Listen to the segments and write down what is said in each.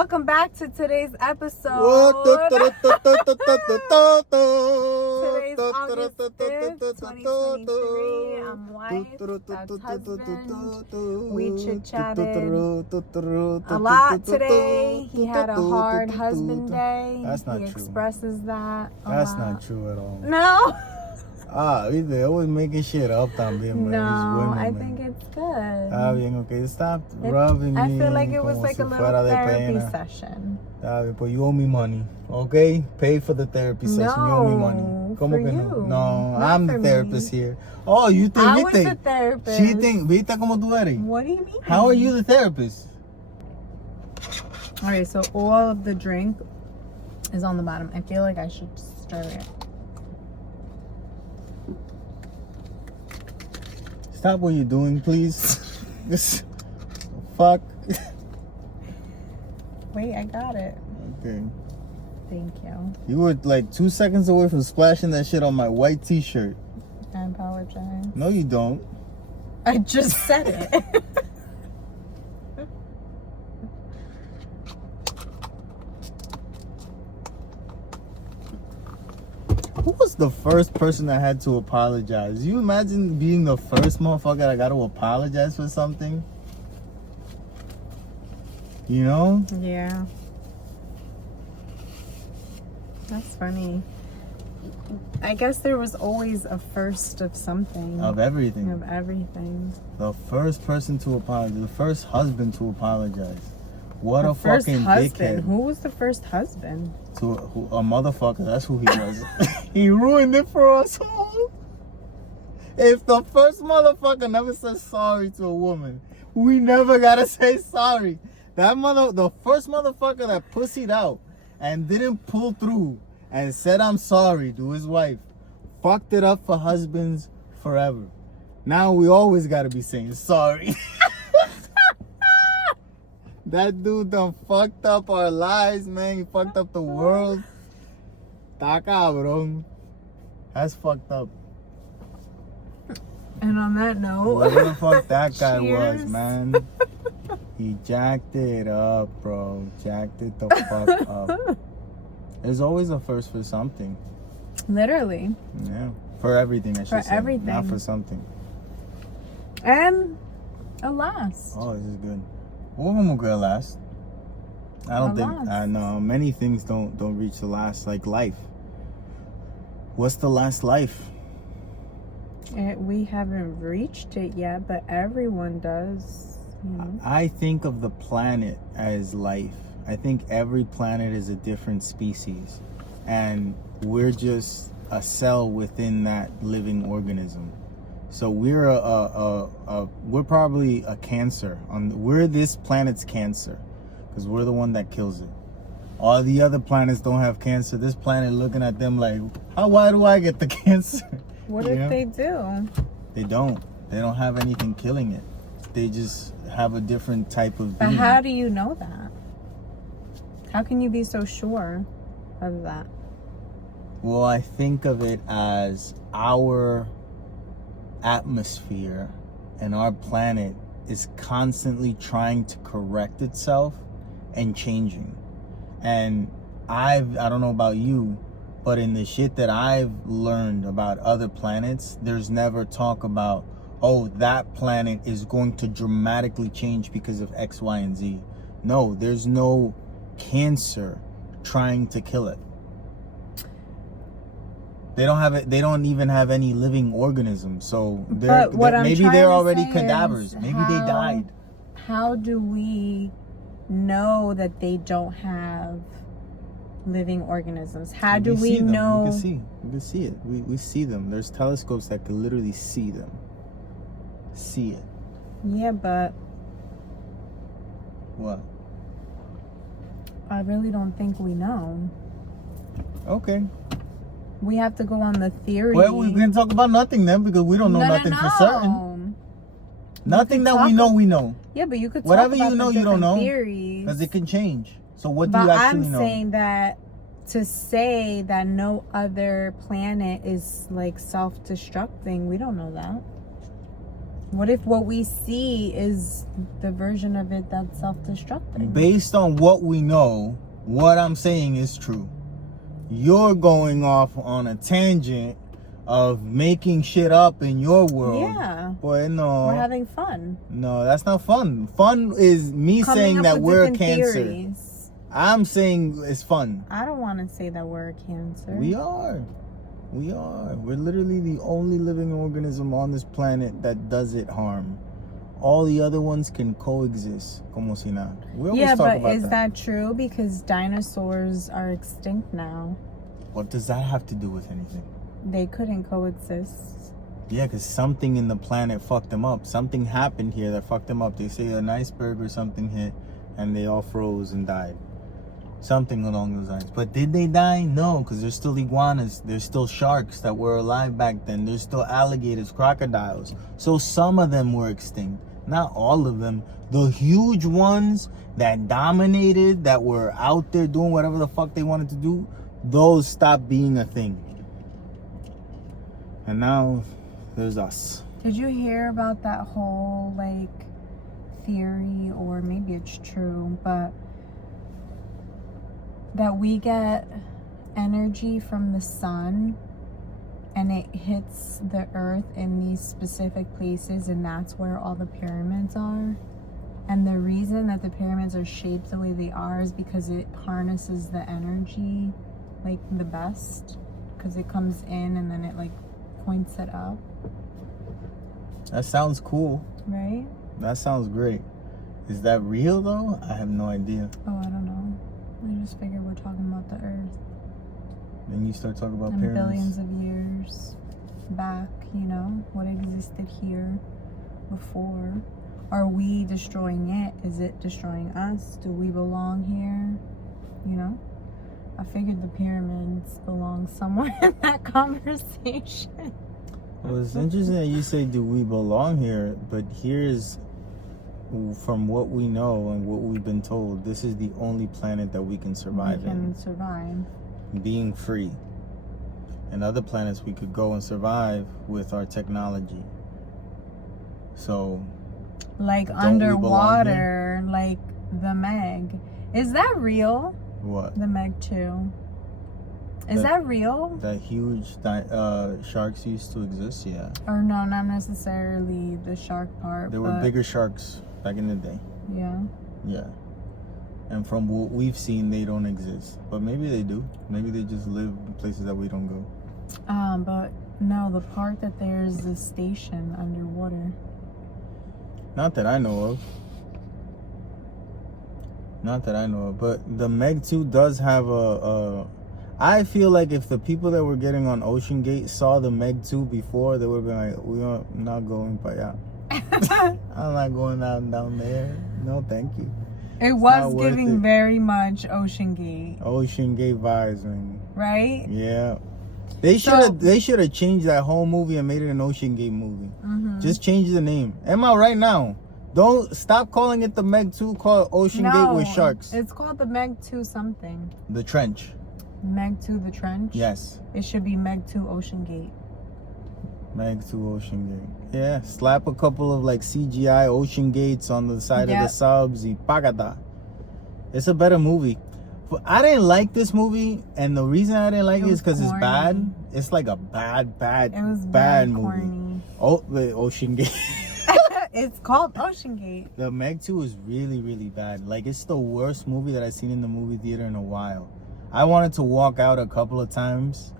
welcome back to today's episode. Today's August 5th, 2023. I'm wife, that's husband. We chit-chatted a lot today. He had a hard husband day. That's not he true. Expresses that a That's lot. not true at all. No? They always making shit up también, man. No, Women, I man. think it's good. Está bien, okay. Stop rubbing me. I feel like it was como like si a little fuera de therapy pena. session. Está bien, pues you owe me money, okay? Pay for the therapy session. You owe me money. For que you. no? No, Not I'm for the therapist me. here. Oh, you think? I was the therapist. She think, ¿viste cómo tú eres? What do you mean? How are you the therapist? Alright, so all of the drink is on the bottom. I feel like I should stir it. Stop what you're doing, please. This fuck. Wait, I got it. Okay. Thank you. You were like 2 seconds away from splashing that shit on my white t-shirt. I apologize. No, you don't. I just said it. Who was the first person that had to apologize? You imagine being the first motherfucker that got to apologize for something? You know? Yeah. That's funny. I guess there was always a first of something. Of everything. Of everything. The first person to apologize. The first husband to apologize. What The a first fucking husband. dickhead. Who was the first husband? To a motherfucker. That's who he was. He ruined it for us all. If the first motherfucker never says sorry to a woman, we never gotta say sorry. The first motherfucker that pussied out and didn't pull through and said I'm sorry to his wife fucked it up for husbands forever. Now we always gotta be saying sorry. That dude done fucked up our lives, man. He fucked up the world. Ta cabrón. That's fucked up. And on that note, Whoever the fuck that guy cheers. was, man. He jacked it up, bro. Jacked it the fuck up. There's always a first for something. Literally. Yeah. For everything, I should For say. everything. Not for something. And a last. Oh, this is good. What will go last? I don't think. I know many things don't reach the last, like life. What's the last life? We haven't reached it yet, but everyone does. You know? I think of the planet as life. I think every planet is a different species, and we're just a cell within that living organism. So we're we're probably a cancer. We're this planet's cancer, because we're the one that kills it. All the other planets don't have cancer. This planet looking at them like, why do I get the cancer? What if they do? They don't. They don't have anything killing it. They just have a different type of But being. how do you know that? How can you be so sure of that? Well, I think of it as our atmosphere and our planet is constantly trying to correct itself and changing. And I don't know about you, but in the shit that I've learned about other planets, there's never talk about, oh, that planet is going to dramatically change because of X, Y, and Z. No, there's no cancer trying to kill it. They don't have it. They don't even have any living organisms. So maybe they're already cadavers. Maybe they died. How do we know that they don't have living organisms? How do we know? We can see it. We see them. There's telescopes that can literally see them. See it. Yeah, but What? I really don't think we know. Okay. We have to go on the theory. Well, we can talk about nothing then, because we don't know nothing for certain. Nothing that we know. Yeah, but you could talk whatever about you know, the you don't know, theories. because it can change. So what do you actually know? But I'm saying that to say that no other planet is like self-destructing, we don't know that. What if what we see is the version of it that's self-destructing? Based on what we know, what I'm saying is true. You're going off on a tangent of making shit up in your world. Yeah. Boy, no. We're having fun. No, that's not fun. Fun is me Coming saying up that with we're a different Cancer. theories. I'm saying it's fun. I don't want to say that we're a Cancer. We are. We are. We're literally the only living organism on this planet that does it harm. All the other ones can coexist. Como si nada. We always Yeah, talk but about is that true? Because dinosaurs are extinct now. What does that have to do with anything? They couldn't coexist. Yeah, because something in the planet fucked them up. Something happened here that fucked them up. They say an iceberg or something hit and they all froze and died. Something along those lines. But did they die? No, because there's still iguanas. There's still sharks that were alive back then. There's still alligators, crocodiles. So some of them were extinct. Not all of them. The huge ones that dominated, that were out there doing whatever the fuck they wanted to do, those stopped being a thing. And now there's us. Did you hear about that whole, like, theory, or maybe it's true, but that we get energy from the sun and it hits the earth in these specific places, and that's where all the pyramids are? And the reason that the pyramids are shaped the way they are is because it harnesses the energy like the best, because it comes in and then it like points it up. That sounds cool. Right? That sounds great. Is that real though? I have no idea. Oh, I don't know. I just figured we're talking about the earth. Then you start talking about And pyramids. billions of years back, you know, what existed here before. Are we destroying it? Is it destroying us? Do we belong here? You know? I figured the pyramids belong somewhere in that conversation. Well, it's interesting that you say, do we belong here? But here's, from what we know and what we've been told, this is the only planet that we can survive Survive. being free. And other planets we could go and survive with our technology. So, Like don't we belong underwater, like the Meg. Is that real? what? The Meg 2. Is that real? That huge sharks used to exist, yeah. Or no, not necessarily the shark part. There were bigger sharks back in the day. Yeah. Yeah. And from what we've seen, they don't exist. But maybe they do. Maybe they just live in places that we don't go. But no, the part that there's a station underwater. Not that I know of. Not that I know of. But the Meg 2 does have I feel like if the people that were getting on OceanGate saw the Meg 2 before, they would have been like, we are not going para allá. I'm not going down there. No, thank you. It was giving very much OceanGate. OceanGate vibes, man. Right? Yeah. They should have changed that whole movie and made it an OceanGate movie. Mm-hmm. Just change the name. Emma, right now. Don't stop calling it the Meg 2, call it OceanGate with sharks. It's called the Meg 2 something. The Trench. Meg 2 the Trench? Yes. It should be Meg 2 OceanGate. Meg 2 OceanGate. Yeah, slap a couple of like CGI Ocean Gates on the side of the subs y pagata. It's a better movie. But I didn't like this movie, and the reason I didn't like it is because it's bad. It's like a bad movie. Corny. Oh, the OceanGate. It's called OceanGate. The Meg 2 is really, really bad. Like, it's the worst movie that I've seen in the movie theater in a while. I wanted to walk out a couple of times,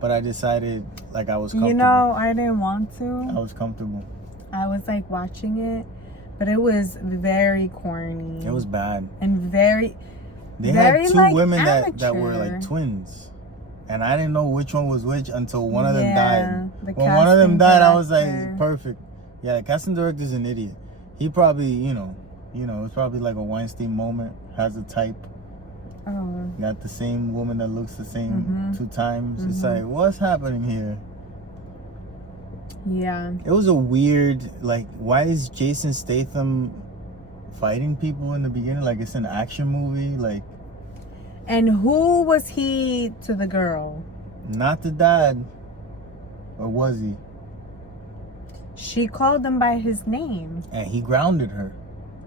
but I decided, like, I was comfortable. You know, I didn't want to. I was comfortable. I was, like, watching it, but it was very corny. It was bad. And very... They very, had two like, women that amateur. were, like, twins. And I didn't know which one was which until one of them died. The When one of them died, I was like, director. perfect. Yeah, the casting director's an idiot. He probably, you know, it's probably like a Weinstein moment. Has a type. Oh. Got the same woman that looks the same 2 times. It's Mhm. like, what's happening here? Yeah. It was a weird, like, why is Jason Statham fighting people in the beginning? Like, it's an action movie. Like, And who was he to the girl? not the dad. Or was he? She called him by his name. And he grounded her.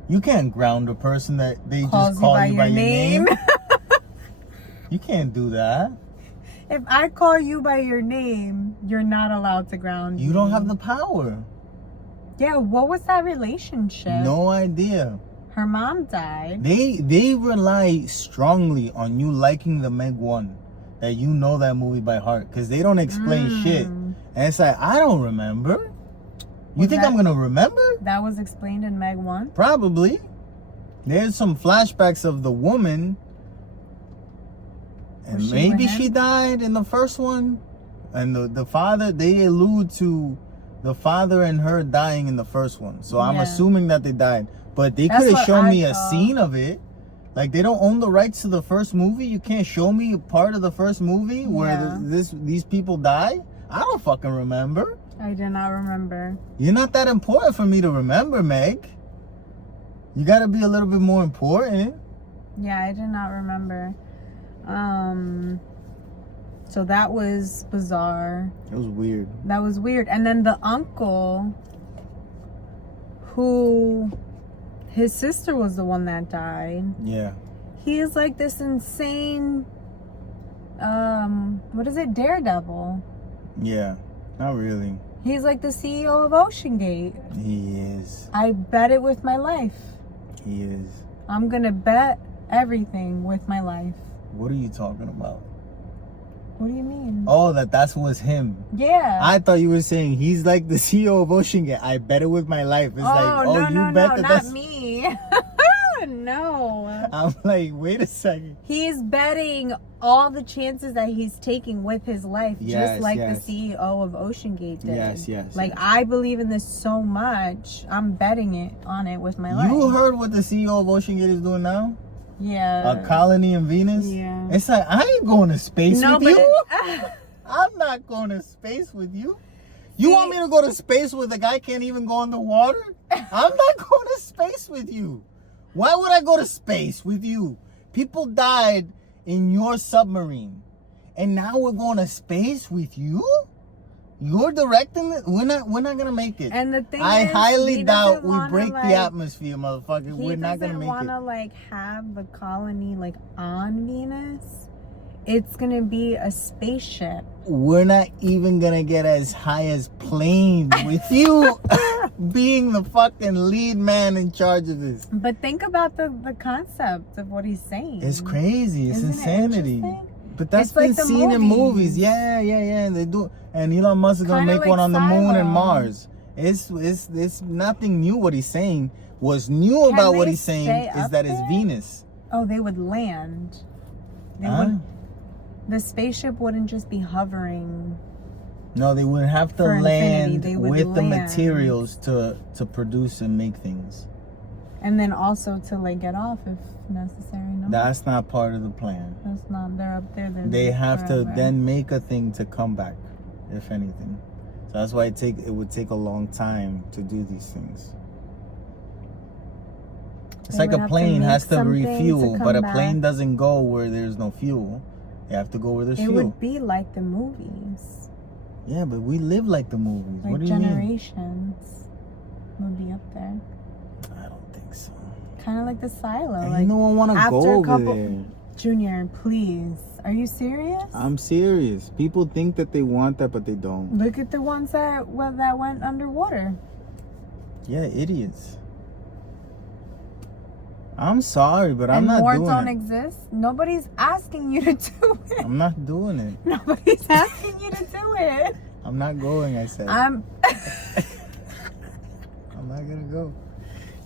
You can't ground a person that they Calls just call you by your name. name. You can't do that. If I call you by your name, you're not allowed to ground You don't have the power. Yeah, what was that relationship? No idea. Her mom died. They rely strongly on you liking the Meg 1. That you know that movie by heart. Because they don't explain shit. And it's like, I don't remember. You think I'm going to remember? That was explained in Meg 1? Probably. There's some flashbacks of the woman. And maybe she died in the first one. And the father, they allude to the father and her dying in the first one. So I'm assuming that they died. But they could have shown me a scene of it. Like, they don't own the rights to the first movie. You can't show me a part of the first movie where these people die. I don't fucking remember. I did not remember. You're not that important for me to remember, Meg. You got to be a little bit more important. Yeah, I did not remember. So that was bizarre. It was weird. That was weird. And then the uncle, who his sister was the one that died. Yeah. He is like this insane, what is it? Daredevil. Yeah. Not really. He's like the CEO of OceanGate. He is. I bet it with my life. He is. I'm gonna bet everything with my life. What are you talking about? What do you mean? Oh, that's was him. Yeah. I thought you were saying he's like the CEO of OceanGate. I bet it with my life. It's no, bet not me. No. I'm like, wait a second. He's betting all the chances that he's taking with his life, just like the CEO of OceanGate did. Yes. Like, I believe in this so much, I'm betting on it with my life. You heard what the CEO of OceanGate is doing now? Yeah. A colony in Venus? Yeah. It's like, I ain't going to space with you. But I'm not going to space with you. You want me to go to space where the guy can't even go underwater? I'm not going to space with you. Why would I go to space with you? People died in your submarine. And now we're going to space with you? You're directing it? We're not gonna make it. And the thing I is, highly doubt we wanna, break the atmosphere, motherfucker. We're not gonna make it. He doesn't want to have the colony on Venus. It's gonna be a spaceship. We're not even gonna get as high as planes with you being the fucking lead man in charge of this. But think about the concept of what he's saying. It's crazy. It's insanity. But that's been seen in movies. Yeah. They do. And Elon Musk is gonna make one on the moon and Mars. It's nothing new. What he's saying. What's new about what he's saying is that it's Venus. Oh, they would land. They wouldn't. The spaceship wouldn't just be hovering. No, they would have to land with the land. materials to produce and make things. And then also to get off if necessary. No? That's not part of the plan. That's not. They're up there. They have to then make a thing to come back, if anything. So that's why it would take a long time to do these things. It's like a plane has to refuel, but a plane doesn't go where there's no fuel. You have to go where there's fuel. It would be like the movies. Yeah, but we live like the movies. What do you mean? Generations would be up there. I don't think so. Kind of like the silo. Ain't no one want to go over there. Junior, please. Are you serious? I'm serious. People think that they want that, but they don't. Look at the ones that went underwater. Yeah, idiots. I'm sorry, but I'm not doing it. And more don't exist? Nobody's asking you to do it. I'm not doing it. Nobody's asking you to do it. I'm not going, I said. I'm not gonna go.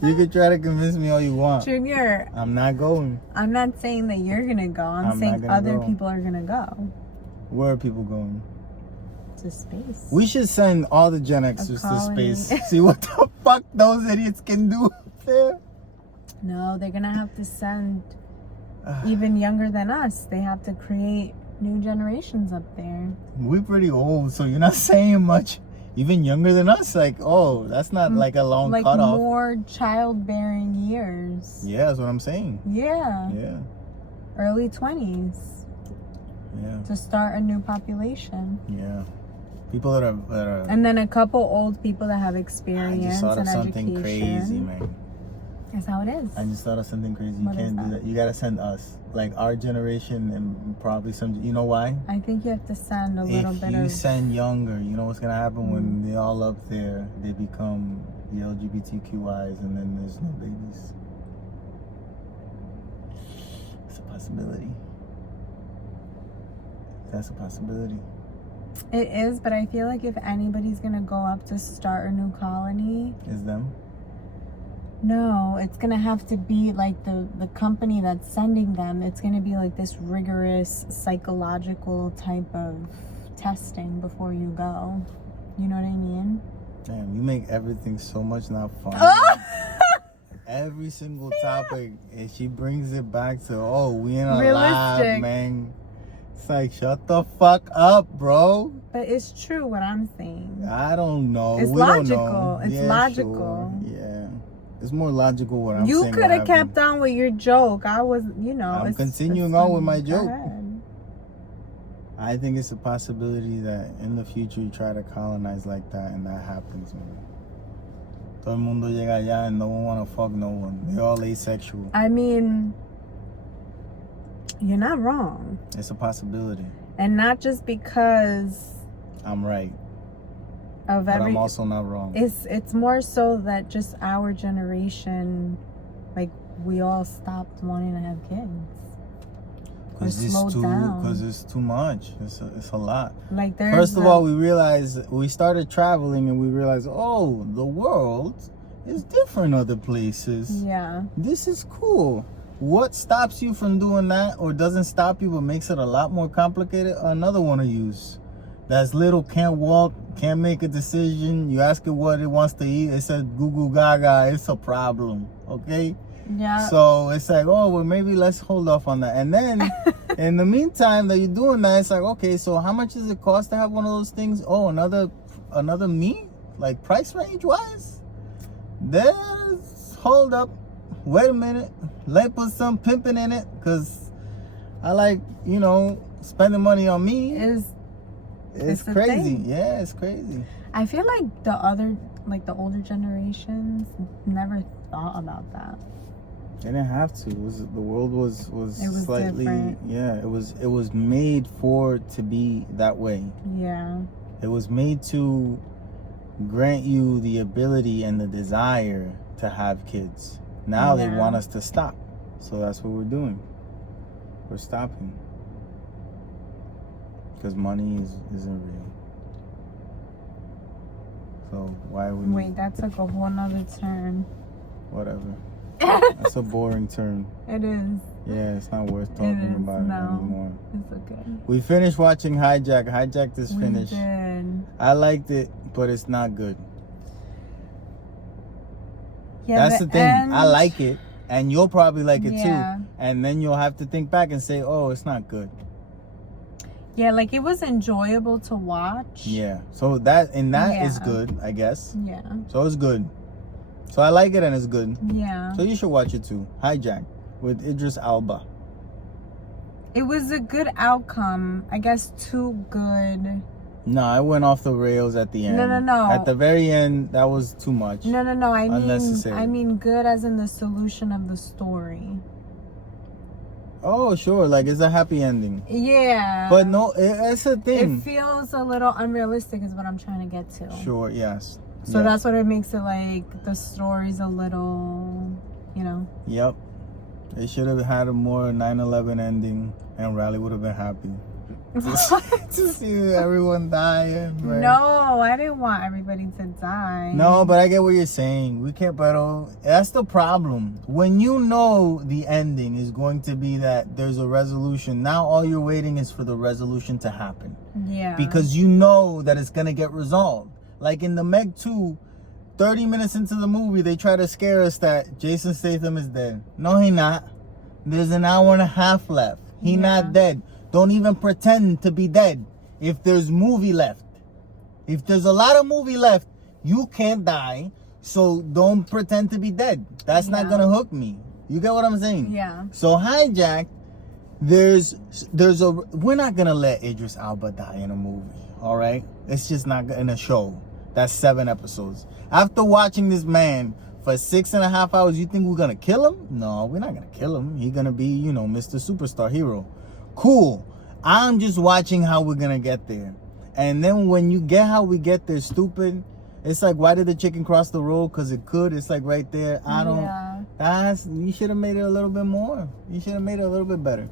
You can try to convince me all you want. Junior. I'm not going. I'm not saying that you're gonna go. I'm saying other people are gonna go. Where are people going? To space. We should send all the Gen Xers to space. See what the fuck those idiots can do up there. No, they're gonna have to send even younger than us. They have to create new generations up there. We're pretty old, so you're not saying much. Even younger than us, that's not like a long cutoff. More childbearing years. Yeah, that's what I'm saying. Yeah. Yeah. Early 20s. Yeah. To start a new population. Yeah. People that are And then a couple old people that have experience I just thought in of something education. crazy, man. That's how it is. I just thought of something crazy. You What is can't do that? that. You gotta send us, like our generation, and probably some. You know why? I think you have to send a little If bit you of. send younger, you know what's gonna happen when they all up there? They become the LGBTQIs, and then there's no babies. It's a possibility. That's a possibility. It is, but I feel like if anybody's gonna go up to start a new colony, Is them? no, it's gonna have to be like the company that's sending them. It's gonna be like this rigorous psychological type of testing before you go. You know what I mean? Damn, you make everything so much not fun. Every single topic, and she brings it back to, oh, we in a lab, Realistic. man. It's like, shut the fuck up, bro. But it's true what I'm saying. I don't know. It's we don't logical. know. It's Yeah, logical. sure. Yeah. It's more logical what I'm You saying. could have kept on with your joke. I was, you know. I'm it's continuing funny. on with my Go joke. ahead. I think it's a possibility that in the future you try to colonize like that and that happens, man. Todo el mundo llega allá and no one wanna fuck no one. They're all asexual. I mean, you're not wrong. It's a possibility. And not just because I'm right. of But every. I'm also not wrong. It's more so that just our generation, like, we all stopped wanting to have kids. Because it's too much. It's a lot. Like, there's First of all, we started traveling and we realized, oh, the world is different other places. yeah. This is cool. What stops you from doing that, or doesn't stop you but makes it a lot more complicated? Another one to use. That's little, can't walk, can't make a decision. You ask it what it wants to eat, it says goo goo gaga. It's a problem, okay? Yeah. So it's like, oh, well, maybe let's hold off on that. And then in the meantime that you're doing that, it's like, okay, so how much does it cost to have one of those things? Oh, another me? Like price range wise? Hold up. Wait a minute. Let put some pimping in it, because I like, spending money on me. It's the crazy. thing. Yeah, it's crazy. I feel like the older generations never thought about that. They didn't have to. The world was It was slightly different. Yeah, it was made for it to be that way. Yeah. It was made to grant you the ability and the desire to have kids. Now they Yeah. want us to stop. So that's what we're doing. We're stopping. Because money isn't real. So why would Wait, that took a whole nother turn. whatever. That's a boring term. It is. Yeah, it's not worth talking about it anymore. It's okay. We finished watching Hijack. Hijack is finished. We did. I liked it, but it's not good. Yeah, That's the thing. I like it, and you'll probably like it Yeah. too. And then you'll have to think back and say, oh, it's not good. Yeah, like, it was enjoyable to watch. Yeah. So that is Yeah. good, I guess. Yeah. So it's good. So I like it and it's good. Yeah. So you should watch it too. Hijack with Idris Elba. It was a good outcome. I guess too good. No, I went off the rails at the end. No. At the very end, that was too much. No. Unnecessary. I mean good as in the solution of the story. Oh, sure. Like, it's a happy ending. Yeah. But no, it's a thing. It feels a little unrealistic is what I'm trying to get to. Sure, yes. So Yes. that's what it makes it like the story's a little, Yep. It should have had a more 9/11 ending, and Riley would have been happy. To see everyone dying. Right? No, I didn't want everybody to die. No, but I get what you're saying. We can't, but that's the problem. When you know the ending is going to be that there's a resolution, now all you're waiting is for the resolution to happen. Yeah. Because you know that it's going to get resolved. Like in the Meg 2, 30 minutes into the movie, they try to scare us that Jason Statham is dead. No, he not. There's an hour and a half left. He not dead. Don't even pretend to be dead. If there's movie left, if there's a lot of movie left, you can't die. So don't pretend to be dead. That's not gonna hook me. You get what I'm saying? Yeah. So Hijack, there's a, we're not gonna let Idris Elba die in a movie, all right? It's just not in a show. That's 7 episodes. After watching this man for 6.5 hours, you think we're gonna kill him? No, we're not gonna kill him. He's gonna be, you know, Mr. Superstar Hero. Cool. I'm just watching how we're gonna get there. And then when you get how we get there, stupid, it's like, why did the chicken cross the road? Because it could. It's like right there. I don't. Yeah. You should have made it a little bit more. You should have made it a little bit better.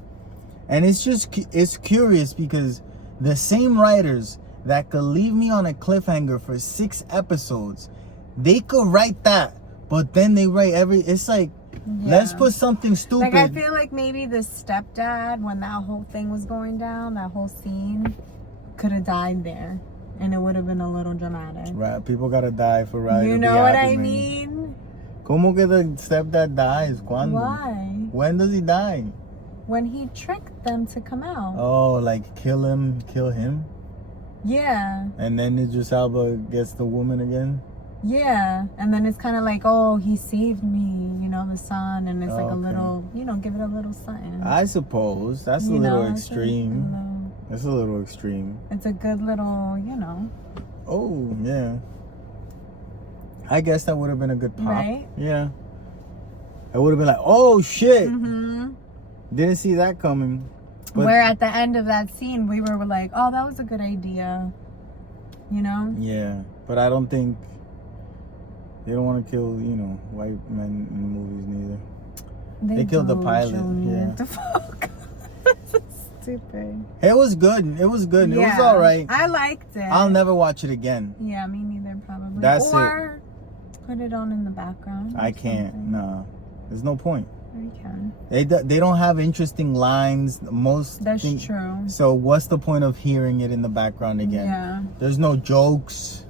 And it's curious because the same writers that could leave me on a cliffhanger for 6 episodes, they could write that, but then they write it's like, let's put something stupid. Like, I feel like maybe the stepdad, when that whole thing was going down, that whole scene, could have died there, and it would have been a little dramatic. Right, people gotta die for right. You know what I mean? ¿Cómo que the stepdad dies? ¿Cuándo? Why? When does he die? When he tricked them to come out. Oh, like kill him? Yeah. And then Idris Elba gets the woman again? Yeah. And then it's kind of like, oh, he saved me, you know, the son. And it's like a little, you know, give it a little something. I suppose. That's a little extreme. That's a little extreme. It's a good little, you know. Oh, yeah. I guess that would have been a good pop. Right? Yeah. It would have been like, oh, shit. Mm-hmm. Didn't see that coming. But where at the end of that scene, we were like, oh, that was a good idea. You know? Yeah. But I don't think they don't want to kill, you know, white men in movies neither. They killed the pilot. Junior. Yeah. Stupid. It was good. It was good. Yeah. It was all right. I liked it. I'll never watch it again. Yeah, me neither, probably. That's or put it on in the background. I can't. No. There's no point. You can. They don't have interesting lines. That's true. So what's the point of hearing it in the background again? Yeah. There's no jokes.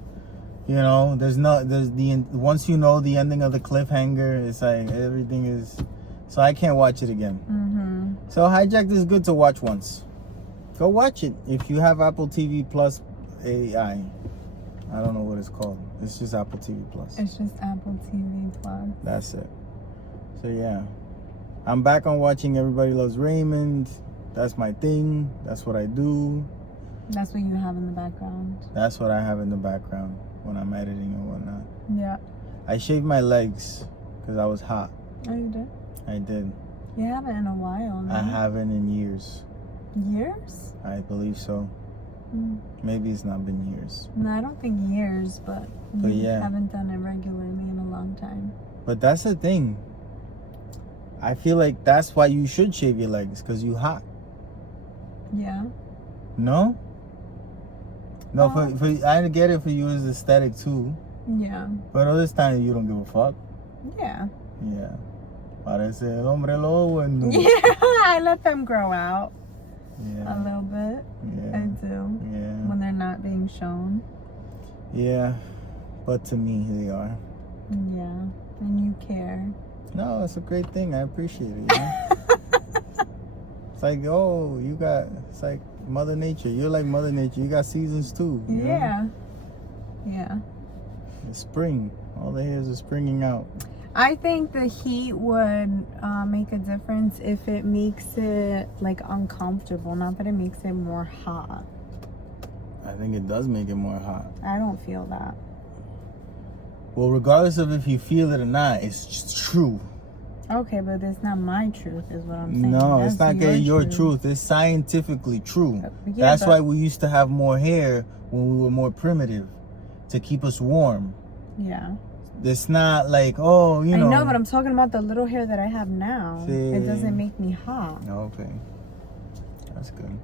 You know, once you know the ending of the cliffhanger, it's like everything is. So I can't watch it again. Mm-hmm. So Hijacked is good to watch once. Go watch it if you have Apple TV Plus AI. I don't know what it's called. It's just Apple TV Plus. It's just Apple TV Plus. That's it. So yeah, I'm back on watching Everybody Loves Raymond. That's my thing. That's what I do. That's what you have in the background. That's what I have in the background when I'm editing and whatnot. Yeah. I shaved my legs because I was hot. Oh, you did? I did. You haven't in a while, no? I haven't in years. Years? I believe so. Maybe it's not been years. No, I don't think years, but you haven't done it regularly in a long time. But that's the thing. I feel like that's why you should shave your legs, because you hot. Yeah. No? No, for I get it for you as aesthetic too. Yeah. But other times you don't give a fuck. Yeah. Yeah. Parece el hombre lobo en Yeah, I let them grow out. Yeah. A little bit. Yeah. I do. Yeah. When they're not being shown. Yeah. But to me, they are. Yeah. And you care. No, it's a great thing. I appreciate it. You know? It's like, oh, it's like Mother Nature. You're like Mother Nature. You got seasons too. You know? Yeah. It's spring. All the hairs are springing out. I think the heat would make a difference if it makes it like uncomfortable, not that it makes it more hot. I think it does make it more hot. I don't feel that. Well, regardless of if you feel it or not, it's just true. Okay, but it's not my truth, is what I'm saying. No, That's it's not your truth. It's scientifically true. Yeah, That's why we used to have more hair when we were more primitive, to keep us warm. Yeah. It's not like, oh, you know. I know, but I'm talking about the little hair that I have now. See. It doesn't make me hot. Okay. That's good.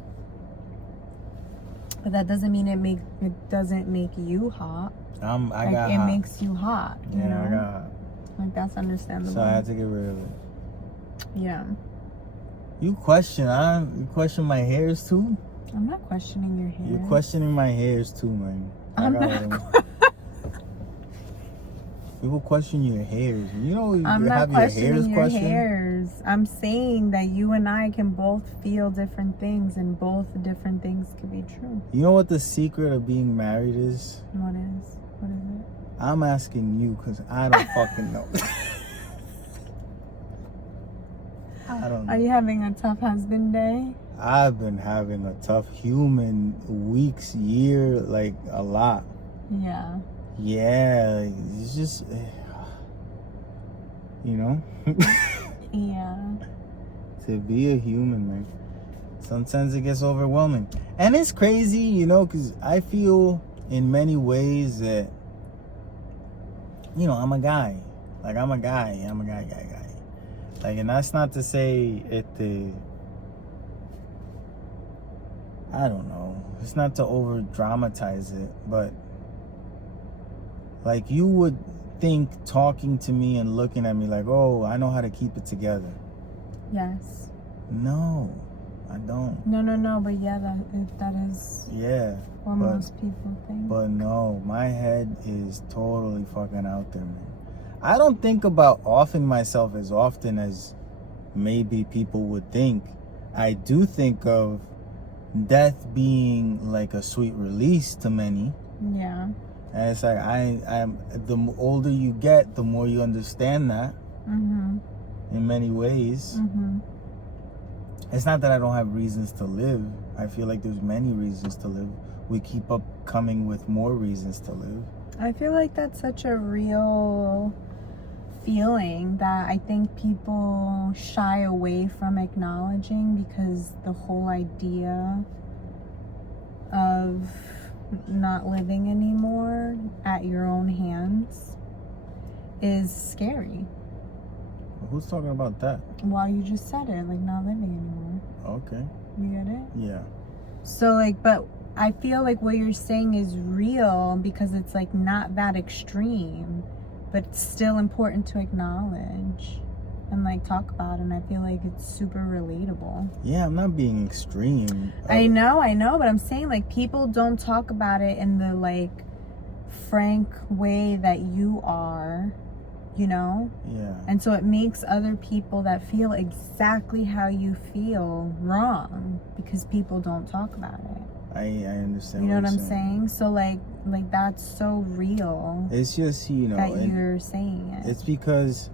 But that doesn't mean it doesn't make you hot. It makes you hot. Yeah, you know? I got hot. Like, that's understandable. So I had to get rid of it. Yeah. You question my hairs too? I'm not questioning your hair. You're questioning my hairs too, man. I'm not. People question your hairs. You know, I'm not have your questioning your questioned? hairs. I'm saying that you and I can both feel different things, and both different things can be true. You know what the secret of being married is? What is? What is it? I'm asking you because I don't fucking know. I don't know. Are you having a tough husband day? I've been having a tough human weeks, year, like a lot. Yeah. Yeah, like, it's just, you know? Yeah. To be a human, man. Sometimes it gets overwhelming. And it's crazy, you know, because I feel in many ways that, you know, I'm a guy. Like, I'm a guy. Like, and that's not to say I don't know. It's not to over dramatize it, but like you would think talking to me and looking at me like, oh, I know how to keep it together. Yes. No, I don't. No, but yeah, that is what most people think. But no, my head is totally fucking out there, man. I don't think about offing myself as often as maybe people would think. I do think of death being like a sweet release to many. Yeah. And it's like I'm the older you get, the more you understand that. Mm-hmm. In many ways. Mm-hmm. It's not that I don't have reasons to live. I feel like there's many reasons to live. We keep up coming with more reasons to live. I feel like that's such a real feeling that I think people shy away from acknowledging, because the whole idea of not living anymore at your own hands is scary. Who's talking about that? Well, you just said it, like not living anymore. Okay. You get it? Yeah. So like, but I feel like what you're saying is real because it's like not that extreme, but it's still important to acknowledge and like talk about, and I feel like it's super relatable. Yeah, I'm not being extreme. I know, but I'm saying like people don't talk about it in the like frank way that you are, you know? Yeah. And so it makes other people that feel exactly how you feel wrong because people don't talk about it. I understand. You know what I'm saying? So like that's so real. It's just, you know, that you're saying it. It's because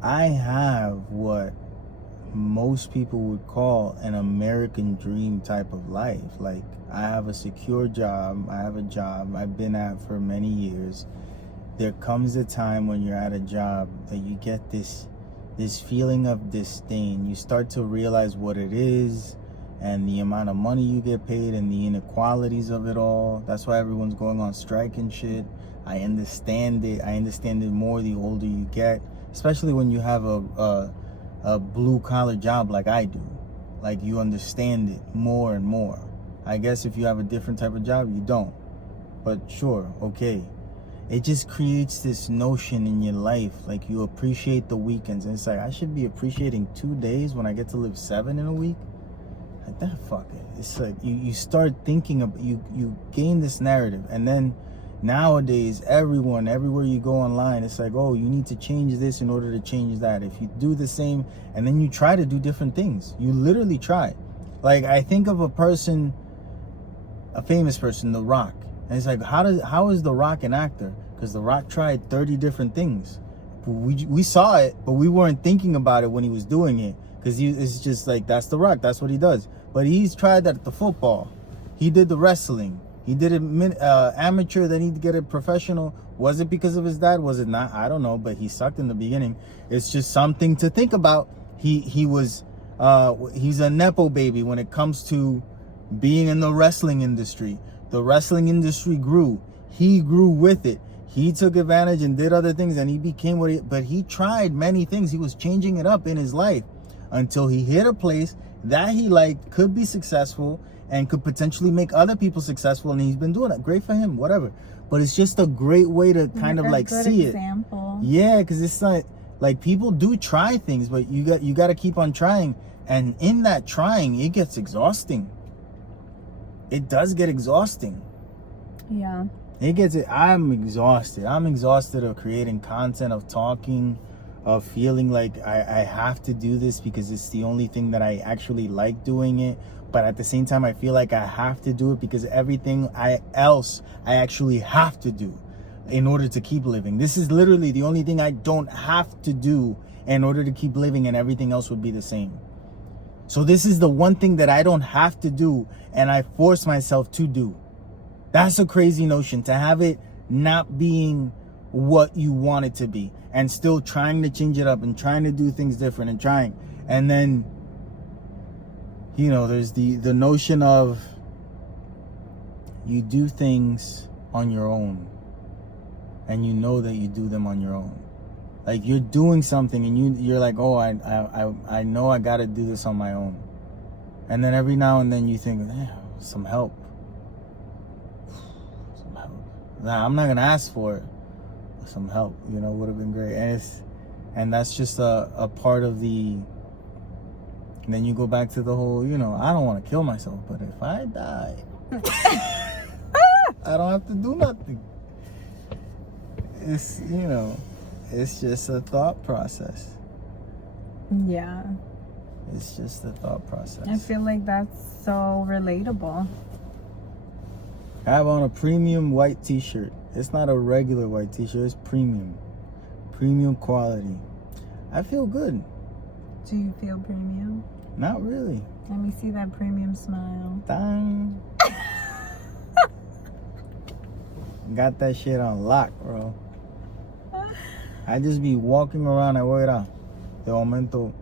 I have what most people would call an American dream type of life. Like, I have a secure job. I have a job I've been at for many years. There comes a time when you're at a job that you get this feeling of disdain. You start to realize what it is and the amount of money you get paid and the inequalities of it all. That's why everyone's going on strike and shit. I understand it. I understand it more the older you get, especially when you have a blue collar job like I do. Like, you understand it more and more. I guess if you have a different type of job, you don't. But sure, okay. It just creates this notion in your life, like you appreciate the weekends. And it's like, I should be appreciating 2 days when I get to live 7 in a week. Like, that, fuck it. It's like you start thinking of, you gain this narrative, and then nowadays everywhere you go online, it's like, oh, you need to change this in order to change that. If you do the same, and then you try to do different things, you literally try. Like, I think of a famous person, The Rock, and it's like, how is The Rock an actor? Because The Rock tried 30 different things. We saw it, but we weren't thinking about it when he was doing it, because it's just like, that's The Rock, that's what he does. But he's tried that at the football. He did the wrestling. He did it amateur, then he'd get it professional. Was it because of his dad? Was it not? I don't know, but he sucked in the beginning. It's just something to think about. He's a Nepo baby when it comes to being in the wrestling industry. The wrestling industry grew. He grew with it. He took advantage and did other things, and he became but he tried many things. He was changing it up in his life until he hit a place that he liked, could be successful, and could potentially make other people successful, and he's been doing it. Great for him, whatever. But it's just a great way to kind of like see example. It. Yeah, because it's not like, people do try things, but you got to keep on trying, and in that trying, it gets exhausting. It does get exhausting. Yeah. I'm exhausted. I'm exhausted of creating content, of talking, of feeling like I have to do this because it's the only thing that I actually like doing it. But at the same time, I feel like I have to do it because everything else I actually have to do. in order to keep living. This is literally the only thing I don't have to do in order to keep living, and everything else would be the same. So this is the one thing that I don't have to do, and I force myself to do. That's a crazy notion, to have it not being what you want it to be, and still trying to change it up and trying to do things different and trying. And then, you know, there's the notion of you do things on your own, and you know that you do them on your own. Like, you're doing something and you're like, oh, I know I got to do this on my own. And then every now and then you think, some help. Some help. Nah, I'm not going to ask for it. Some help, you know, would have been great. And that's just a part of the... And then you go back to the whole, you know, I don't want to kill myself, but if I die, I don't have to do nothing. It's, you know, it's just a thought process. Yeah. It's just a thought process. I feel like that's so relatable. I have on a premium white t-shirt. It's not a regular white t-shirt, it's premium. Premium quality. I feel good. Do you feel premium? Not really. Let me see that premium smile. Dang. Got that shit on lock, bro. I just be walking around afuera. De momento.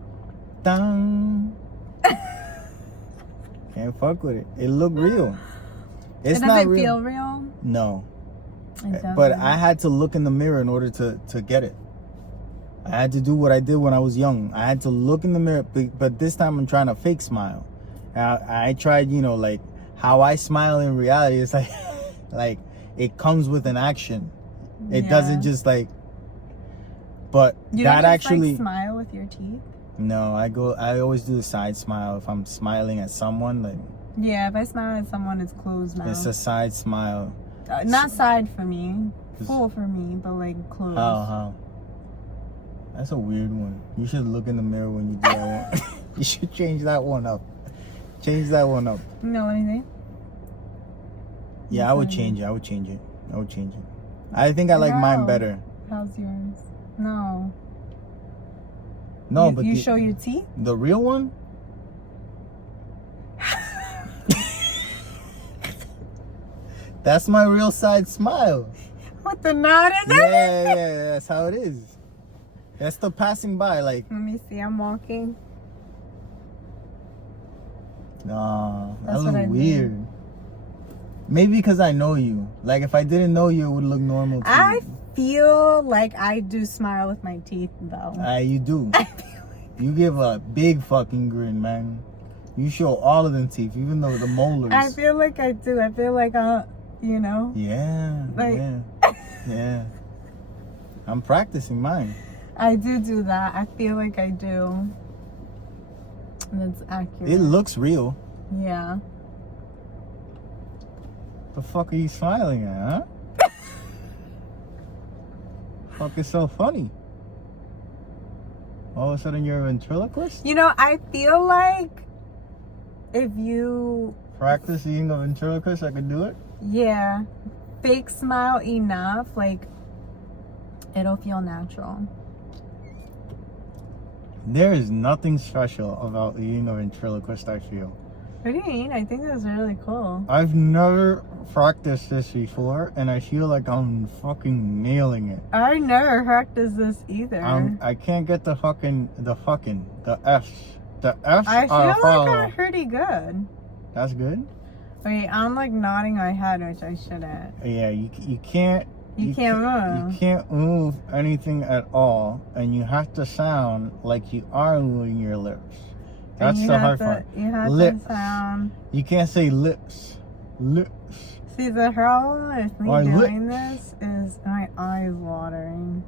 Dang. Can't fuck with it. It look real. It's not real. Does it feel real? No. It doesn't. But I had to look in the mirror in order to get it. I had to do what I did when I was young. I had to look in the mirror, but this time I'm trying to fake smile. I tried, you know, like how I smile in reality. It's like, like it comes with an action. It doesn't just like. But you that don't just, actually like, smile with your teeth. No, I always do the side smile if I'm smiling at someone. Like, yeah, if I smile at someone, it's closed mouth. it's a side smile. Not side for me, full for me, but like closed. How? That's a weird one. You should look in the mirror when you do that one. You should change that one up. Change that one up. No, anything? Yeah, I would change it. I would change it. I think I like mine better. How's yours? No. No, but you show your teeth? The real one? That's my real side smile. With the nod in it? Yeah, that's how it is. That's the passing by, like. Let me see, I'm walking. Nah, That's that what I looks weird. mean. Maybe because I know you. Like, if I didn't know you, it would look normal to I you. feel like I do smile with my teeth, though. You do. I feel like You give a big fucking grin, man. You show all of them teeth, even though the molars. I feel like I do. I feel like you know. Yeah, Like, yeah. I'm practicing mine. I do that. I feel like I do. That's accurate. It looks real. Yeah. The fuck are you smiling at, huh? Fuck is so funny? All of a sudden you're a ventriloquist? You know, I feel like if you Practice being a ventriloquist, I could do it? yeah, fake smile enough, like it'll feel natural. There is nothing special about being a ventriloquist, I feel. What do you mean? I think that's really cool. I've never practiced this before, and I feel like I'm fucking nailing it. I never practiced this either. I can't get the F's. The F's I feel are like hollow. I'm pretty good. That's good? Wait, I'm like nodding my head, which I shouldn't. Yeah, you can't... You can't move. You can't move anything at all, and you have to sound like you are moving your lips. That's the hard part. You have Lips. to sound. You can't say lips. Lips. See, the problem with me My doing this is my eyes watering.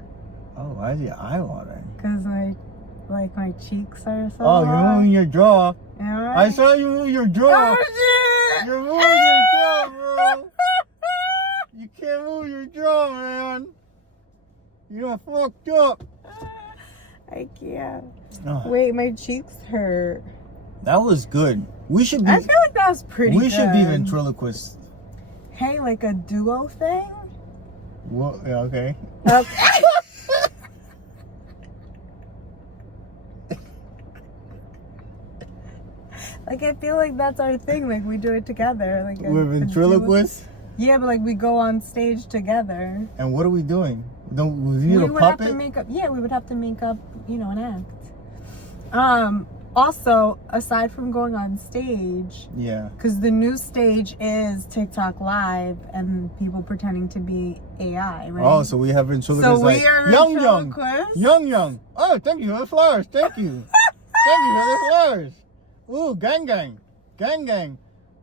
Oh, why is your eye watering? Because my cheeks are so Oh, you're hard. moving your jaw. Yeah, I saw you move your jaw. Oh, shit! You're moving your jaw, bro. You can't move your jaw, man. You're fucked up. I can't. Oh, Wait, my cheeks hurt. that was good. We should be. I feel like that was pretty We good. should be ventriloquists. Hey, like a duo thing? What? Okay. Okay. Like, I feel like that's our thing. Like, we do it together. Like, We're ventriloquists? Yeah, but like, we go on stage together. And what are we doing? We We need a would puppet? have to make up. Yeah, we would have to make up, an act. Also, aside from going on stage, Yeah. because the new stage is TikTok Live and people pretending to be AI, right? Oh, so we have ventriloquists So we are Young. ventriloquists? Young. Oh, thank you for the flowers. Thank you. Thank you for the flowers. Ooh, gang.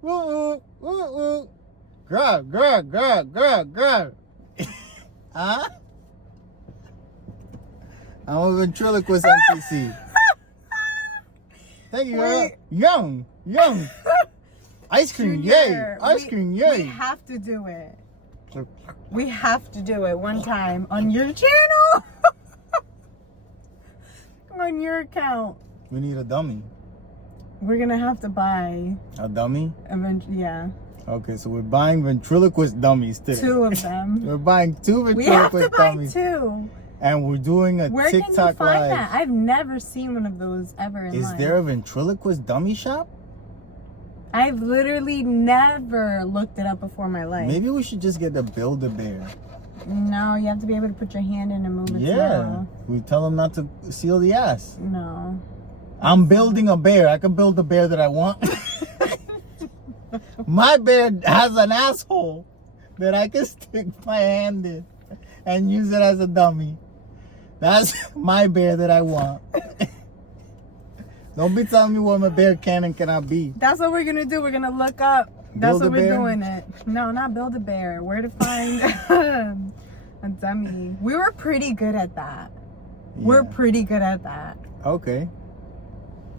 Woo. Grab. Huh? I'm a ventriloquist NPC. Thank you, girl. Wait. Young. Ice cream, Junior, yay. Ice cream, We yay. have to do it. We have to do it one time on your channel. On your account. We need a dummy. We're gonna have to buy A dummy? yeah, Okay, so we're buying ventriloquist dummies today. 2 of them. We're buying 2 We have to ventriloquist buy dummies. 2. And we're doing a Where TikTok can you find live. that? I've never seen one of those ever in Is life. there a ventriloquist dummy shop? I've literally never looked it up before in my life. Maybe we should just get the Build-A-Bear. No, you have to be able to put your hand in and move it. Yeah. We tell them not to seal the ass. No. I'm building a bear. I can build the bear that I want. My bear has an asshole that I can stick my hand in and use it as a dummy. That's my bear that I want. Don't be telling me what my bear can and cannot be. That's what we're gonna do. We're gonna look up. That's what we're Build-A-Bear? doing it. No, not Build-A-Bear. Where to find a dummy. We were pretty good at that. We're Yeah. pretty good at that. Okay.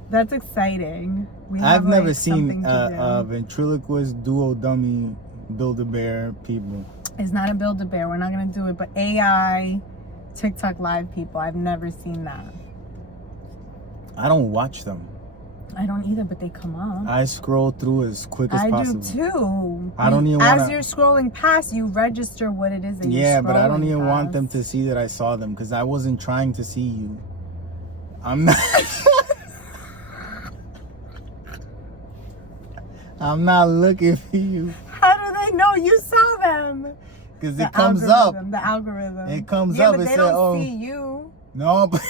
That's exciting. We I've have, never like, seen something to do. a ventriloquist duo dummy Build-A-Bear people. It's not a Build-A-Bear. We're not gonna do it. But AI, TikTok Live people. I've never seen that. I don't watch them. I don't either, but they come up. I scroll through as quick as I possible. do too. I don't even As wanna- you're scrolling past, you register what it is that you're Yeah, but I don't scrolling even want past. them to see that I saw them because I wasn't trying to see you. I'm not. I'm not looking for you How do they know you saw them? because The it comes up. algorithm, The algorithm. It comes yeah, up. but It they said, don't "Oh, see you. no," but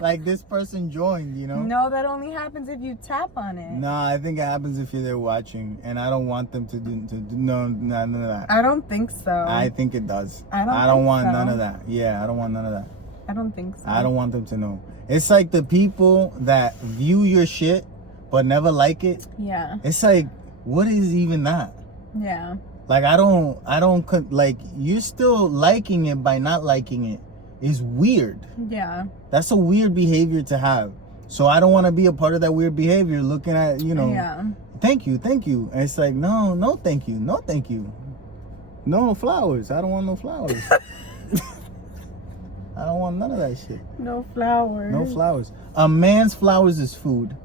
like this person joined. You know. No, that only happens if you tap on it. No, I think it happens if you're there watching, and I don't want them to do none of that. I don't think so. I think it does. I don't don't think want so. none of that. Yeah, I don't want none of that. I don't think so. I don't want them to know. It's like the people that view your shit but never like it. Yeah. It's like, what is even that? Yeah. Like, I don't like, you're still liking it by not liking it is weird. Yeah. That's a weird behavior to have. So I don't want to be a part of that weird behavior looking at, Yeah. thank you. And it's like, no, thank you. No, thank you. No flowers. I don't want no flowers. I don't want none of that shit. No flowers. No flowers. A man's flowers is food.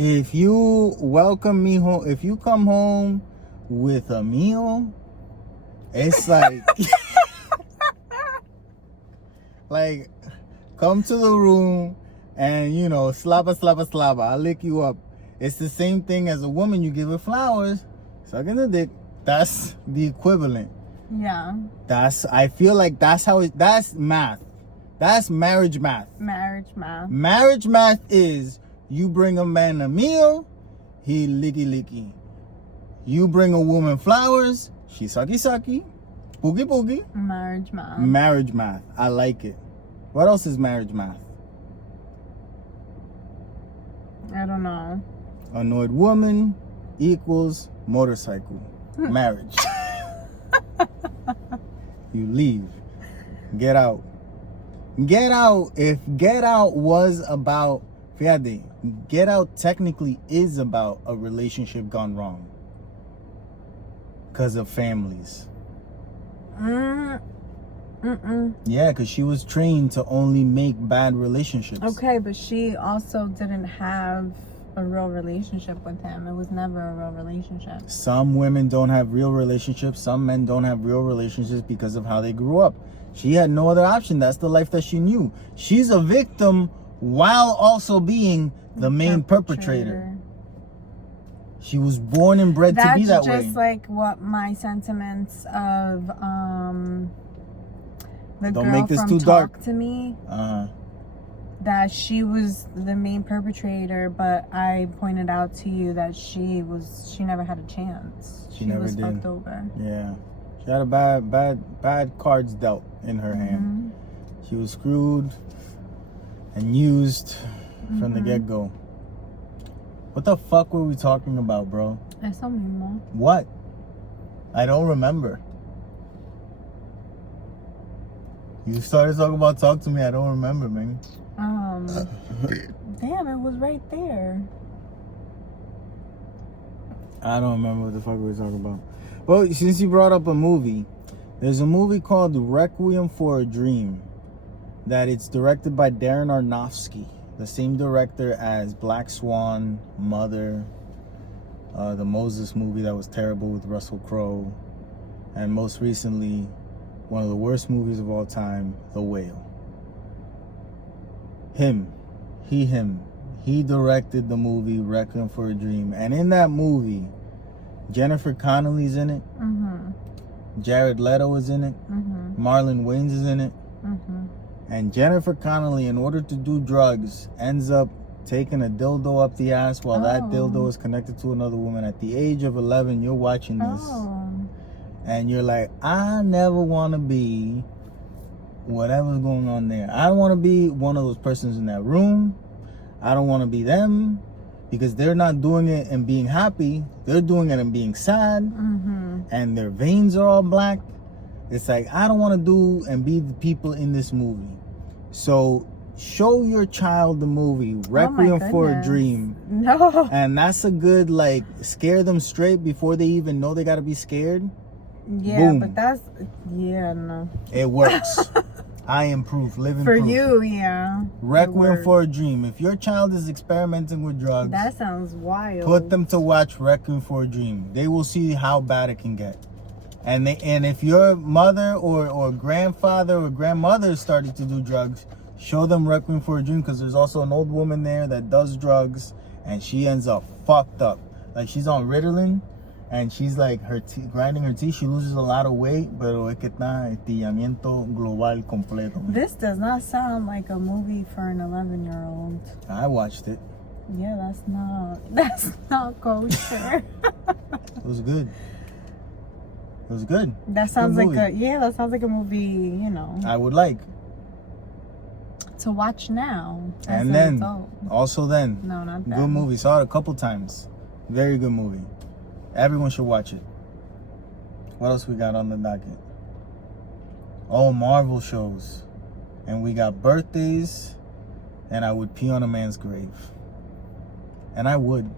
If you welcome me home, if you come home with a meal, it's like, like, come to the room and, slabba, I'll lick you up. It's the same thing as a woman. You give her flowers, sucking the dick. That's the equivalent. Yeah. I feel like that's math. That's marriage math. Marriage math. Marriage math is you bring a man a meal, he licky. You bring a woman flowers, she sucky. Boogie. Marriage math. Marriage math. I like it. What else is marriage math? I don't know. Annoyed woman equals motorcycle. Marriage. You leave. Get out. Get out. If Get Out was about, fíjate, Get Out technically is about a relationship gone wrong because of families. Yeah, because she was trained to only make bad relationships. Okay, but she also didn't have a real relationship with him. It was never a real relationship. Some women don't have real relationships. Some men don't have real relationships because of how they grew up. She had no other option. That's the life that she knew. She's a victim while also being the main perpetrator. She was born and bred to be that way. That's just like what my sentiments of the Don't girl make this from too Talk dark. to Me. Uh-huh. That she was the main perpetrator, but I pointed out to you that she never had a chance. She never was did. fucked over. Yeah. She had a bad cards dealt in her hand. She was screwed and used from the get-go. What the fuck were we talking about, bro? Eso mismo. What? I don't remember. You started talking about Talk to Me. I don't remember, man. Damn, it was right there. I don't remember what the fuck we were talking about. Well, since you brought up a movie, there's a movie called Requiem for a Dream that it's directed by Darren Aronofsky, the same director as Black Swan, Mother, the Moses movie that was terrible with Russell Crowe, and most recently, one of the worst movies of all time, The Whale. Him. He directed the movie Requiem for a Dream. And in that movie, Jennifer Connelly's in it. Jared Leto is in it. Marlon Wayans is in it. And Jennifer Connelly, in order to do drugs, ends up taking a dildo up the ass while that dildo is connected to another woman. At the age of 11, you're watching this. And you're like, I never want to be whatever's going on there. I don't want to be one of those persons in that room. I don't want to be them, because they're not doing it and being happy. They're doing it and being sad. And their veins are all black. It's like, I don't want to do and be the people in this movie. So show your child the movie Requiem for a Dream. No. And that's a good, like, scare them straight before they even know they got to be scared. Yeah, Boom. but that's, yeah, no. It works. I am proof, living For proof. you, yeah. Requiem for a Dream. If your child is experimenting with drugs, that sounds wild. put them to watch Requiem for a Dream. They will see how bad it can get. And if your mother or grandfather or grandmother started to do drugs, show them Requiem for a Dream, because there's also an old woman there that does drugs and she ends up fucked up. Like, she's on Ritalin and she's like grinding her teeth. She loses a lot of weight, pero es que está estiramiento global completo. This does not sound like a movie for an 11-year-old. I watched it. Yeah, that's not kosher. It was good. It was good. That sounds Good like movie. that sounds like a movie, you know, I would like. to watch now. As And an then, adult. also then, No, not that. good movie. Saw it a couple times. Very good movie. Everyone should watch it. What else we got on the docket? Oh, Marvel shows. And we got birthdays. And I would pee on a man's grave. And I would.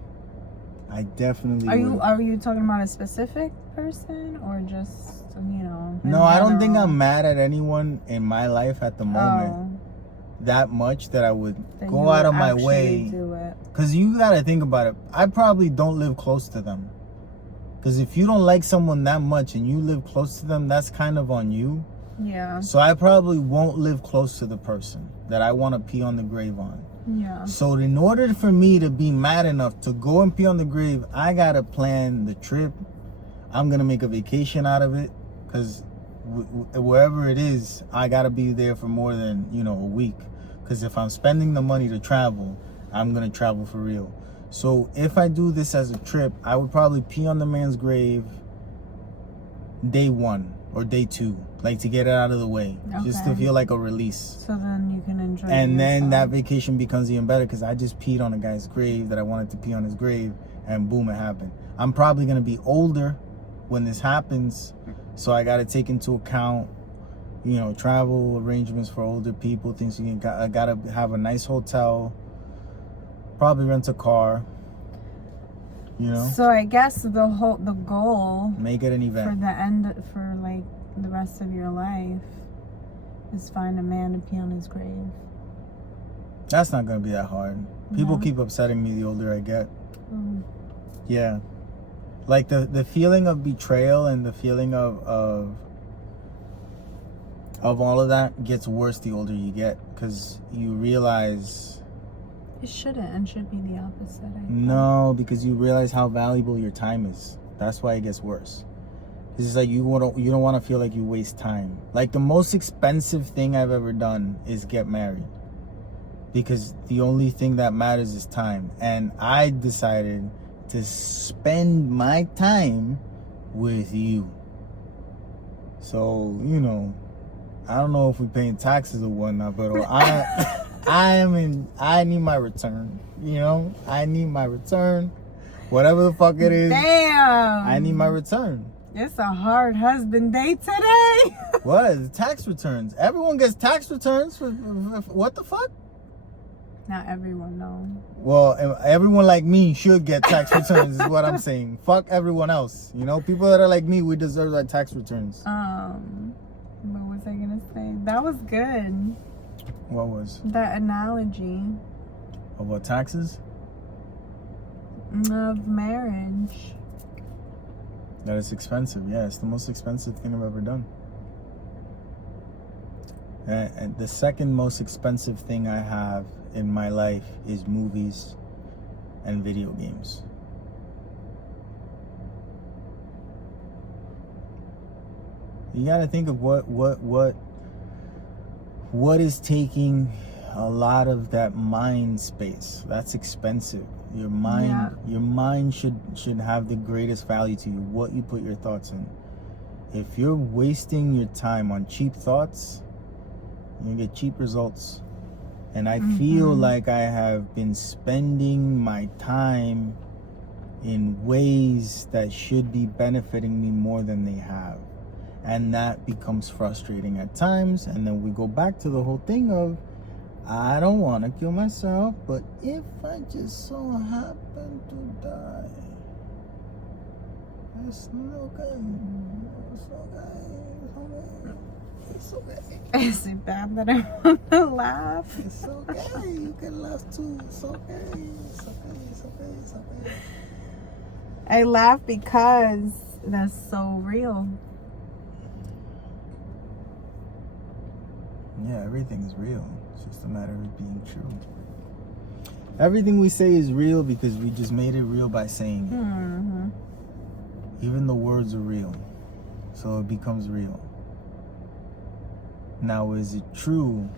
I definitely would. Are you talking about a specific person or just, you know? No, I don't think I'm mad at anyone in my life at the moment Oh, that much that I would that go you out of would my actually way. do it. Because you got to think about it. I probably don't live close to them. Because if you don't like someone that much and you live close to them, that's kind of on you. Yeah. So I probably won't live close to the person that I want to pee on the grave on. Yeah. So in order for me to be mad enough to go and pee on the grave, I got to plan the trip. I'm going to make a vacation out of it. Because wherever it is, I got to be there for more than, a week. Because if I'm spending the money to travel, I'm going to travel for real. So if I do this as a trip, I would probably pee on the man's grave day 1 or day 2, like to get it out of the way, just to Okay. feel like a release. So then you can enjoy And then that yourself. vacation becomes even better because I just peed on a guy's grave that I wanted to pee on his grave, and boom, it happened. I'm probably going to be older when this happens, so I got to take into account, travel arrangements for older people, things I got to have a nice hotel, probably rent a car, So I guess the goal make it an event. for like the rest of your life is find a man to pee on his grave. That's not going to be that hard. People Yeah. keep upsetting me the older I get. Mm. Yeah. Like the feeling of betrayal and the feeling of all of that gets worse the older you get, because you realize It shouldn't, and should be the opposite. I think. no, because you realize how valuable your time is. That's why it gets worse. Because it's like you don't want to feel like you waste time. Like the most expensive thing I've ever done is get married, because the only thing that matters is time, and I decided to spend my time with you. So I don't know if we're paying taxes or whatnot, but I need my return. I need my return. Whatever the fuck it is. Damn. I need my return. It's a hard husband day today. What? Tax returns. Everyone gets tax returns for what the fuck? Not everyone, no. Well, everyone like me should get tax returns is what I'm saying. Fuck everyone else. People that are like me, we deserve our tax returns. What was I gonna say? That was good. What was? That analogy About taxes? of marriage. That it's expensive. Yeah, it's the most expensive thing I've ever done. And the second most expensive thing I have in my life is movies and video games. You got to think of what is taking a lot of that mind space. That's expensive. Your mind should have the greatest value to you, what you put your thoughts in. If you're wasting your time on cheap thoughts, you get cheap results. And I feel like I have been spending my time in ways that should be benefiting me more than they have. And that becomes frustrating at times. And then we go back to the whole thing of, I don't want to kill myself, but if I just so happen to die, it's okay. It's okay. Is it bad that I want to laugh? It's okay. You can laugh too. It's okay. It's okay. I laugh because that's so real. Yeah, everything is real. It's just a matter of it being true. Everything we say is real because we just made it real by saying it. Even the words are real. So it becomes real. Now, is it true?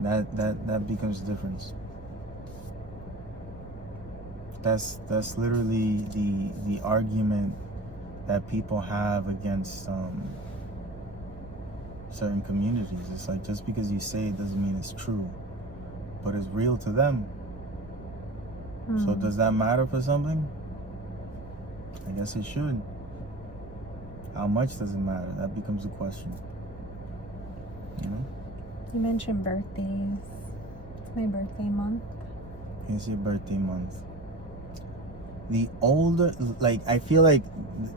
That becomes the difference. That's literally the argument that people have against certain communities. It's like, just because you say it doesn't mean it's true, but it's real to them. So does that matter for something? I guess it should. How much does it matter? That becomes the question. You mentioned birthdays. It's my birthday month. It's your birthday month. The older, I feel like,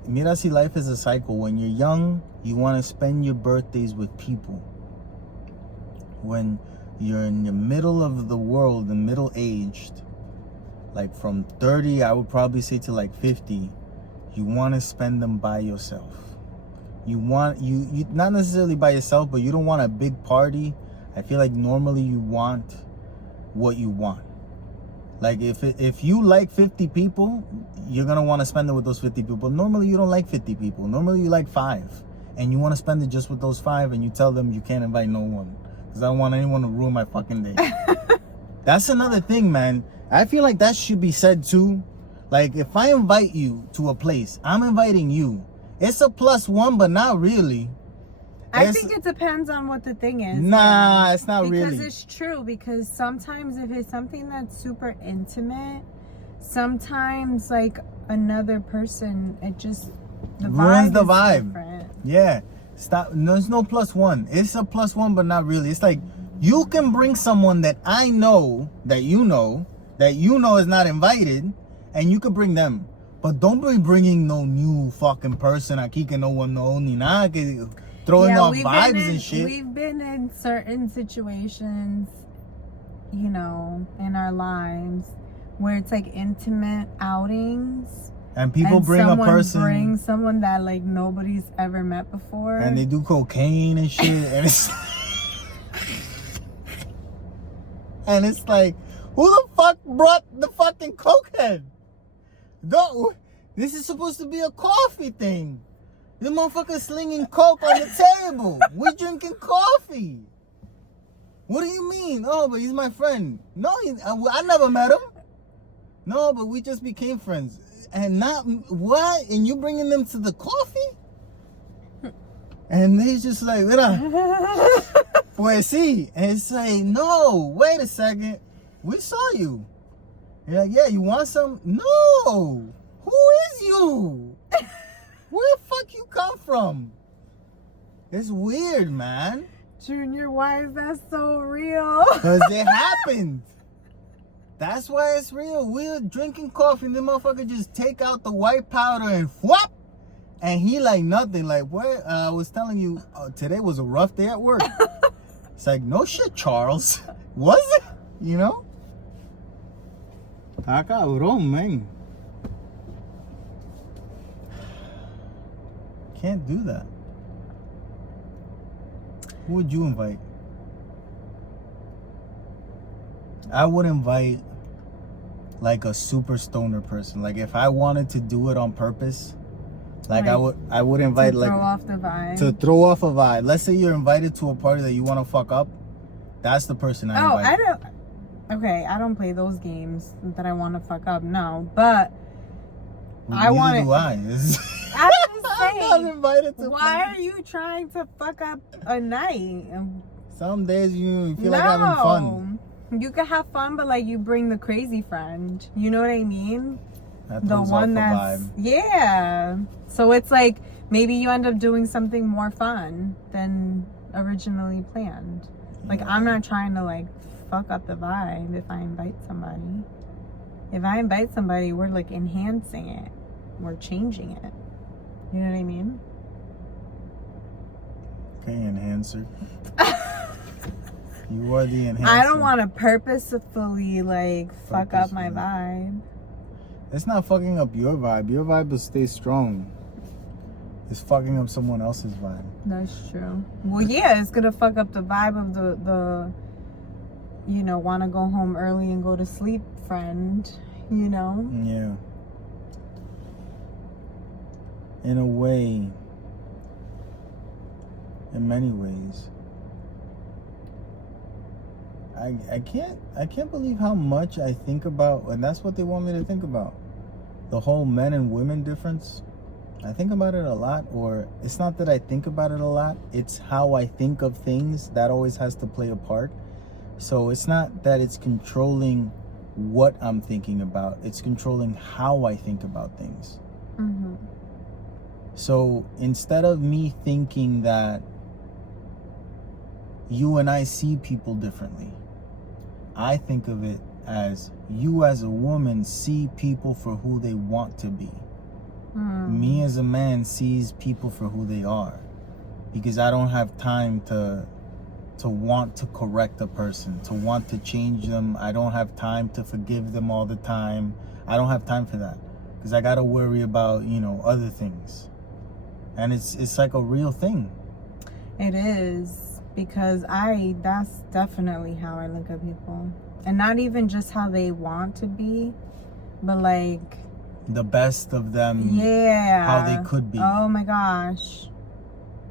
mira, si life is a cycle. When you're young, you want to spend your birthdays with people. When you're in the middle of the world, the middle-aged, like from 30, I would probably say to like 50, you want to spend them by yourself. You want, you not necessarily by yourself, but you don't want a big party. I feel like normally you want what you want. Like if you like 50 people, you're going to want to spend it with those 50 people. Normally you don't like 50 people. Normally you like 5. And you want to spend it just with those 5, and you tell them you can't invite no one, because I don't want anyone to ruin my fucking day. That's another thing, man. I feel like that should be said too. Like, if I invite you to a place, I'm inviting you. It's a +1, but not really. I think it depends on what the thing is. Nah, it's not really. Because it's true. Because sometimes if it's something that's super intimate, sometimes like another person, it just ruins the vibe. Different. Yeah. Stop. There's no +1. It's a +1, but not really. It's like, you can bring someone that I know that you know is not invited, and you can bring them. But don't be bringing no new fucking person aquí que no one know ni nada, que throwing off vibes and shit. We've been in certain situations, you know, in our lives where it's like intimate outings. And people bring a person. Bring someone that like nobody's ever met before. And they do cocaine and shit. And it's, and it's like, who the fuck brought the fucking cokehead? This is supposed to be a coffee thing. This motherfucker slinging coke on the table. We drinking coffee. What do you mean? Oh, but he's my friend. No, I never met him. No, but we just became friends. And not, what? And you bringing them to the coffee? And they just like, mira, pues sí. And it's like, no, wait a second. We saw you. You're like, yeah, you want some? No. Who is you? Where the fuck you come from? It's weird, man. Junior, why is that so real? Because it happened. That's why it's real. We're drinking coffee and the motherfucker just take out the white powder and whop. And he like nothing. Like, what? I was telling you, today was a rough day at work. It's like, no shit, Charles. Was it? You know? Ah, cabrón, man. Can't do that. Who would you invite? I would invite like a super stoner person. Like if I wanted to do it on purpose, like I would invite to like throw off the vibe. To throw off a vibe. Let's say you're invited to a party that you want to fuck up. That's the person I invite. I don't. Okay, I don't play those games that I want to fuck up. No, but I want to. I'm not invited to. Why are you trying to fuck up a night? Some days you feel like having fun. You can have fun, but like you bring the crazy friend. You know what I mean? The one that's vibe. Yeah. So it's like maybe you end up doing something more fun than originally planned. Like I'm not trying to like fuck up the vibe if I invite somebody. If I invite somebody, we're like enhancing it. We're changing it. You know what I mean? Okay, enhancer. You are the enhancer. I don't want to purposefully like fuck up my vibe. It's not fucking up your vibe. Your vibe will stay strong. It's fucking up someone else's vibe. That's true. Well, yeah, it's gonna fuck up the vibe of the you know, want to go home early and go to sleep friend. You know? Yeah. In a way, in many ways, I can't believe how much I think about, and that's what they want me to think about, the whole men and women difference. I think about it a lot, or it's not that I think about it a lot, it's how I think of things that always has to play a part. So it's not that it's controlling what I'm thinking about, it's controlling how I think about things. Mm-hmm. So instead of me thinking that you and I see people differently, I think of it as you as a woman see people for who they want to be. Me as a man sees people for who they are, because I don't have time to want to correct a person, to want to change them. I don't have time to forgive them all the time. I don't have time for that, because I gotta worry about, you know, other things. And it's like a real thing. It is, because that's definitely how I look at people. And not even just how they want to be, but like the best of them. Yeah. How they could be. Oh my gosh.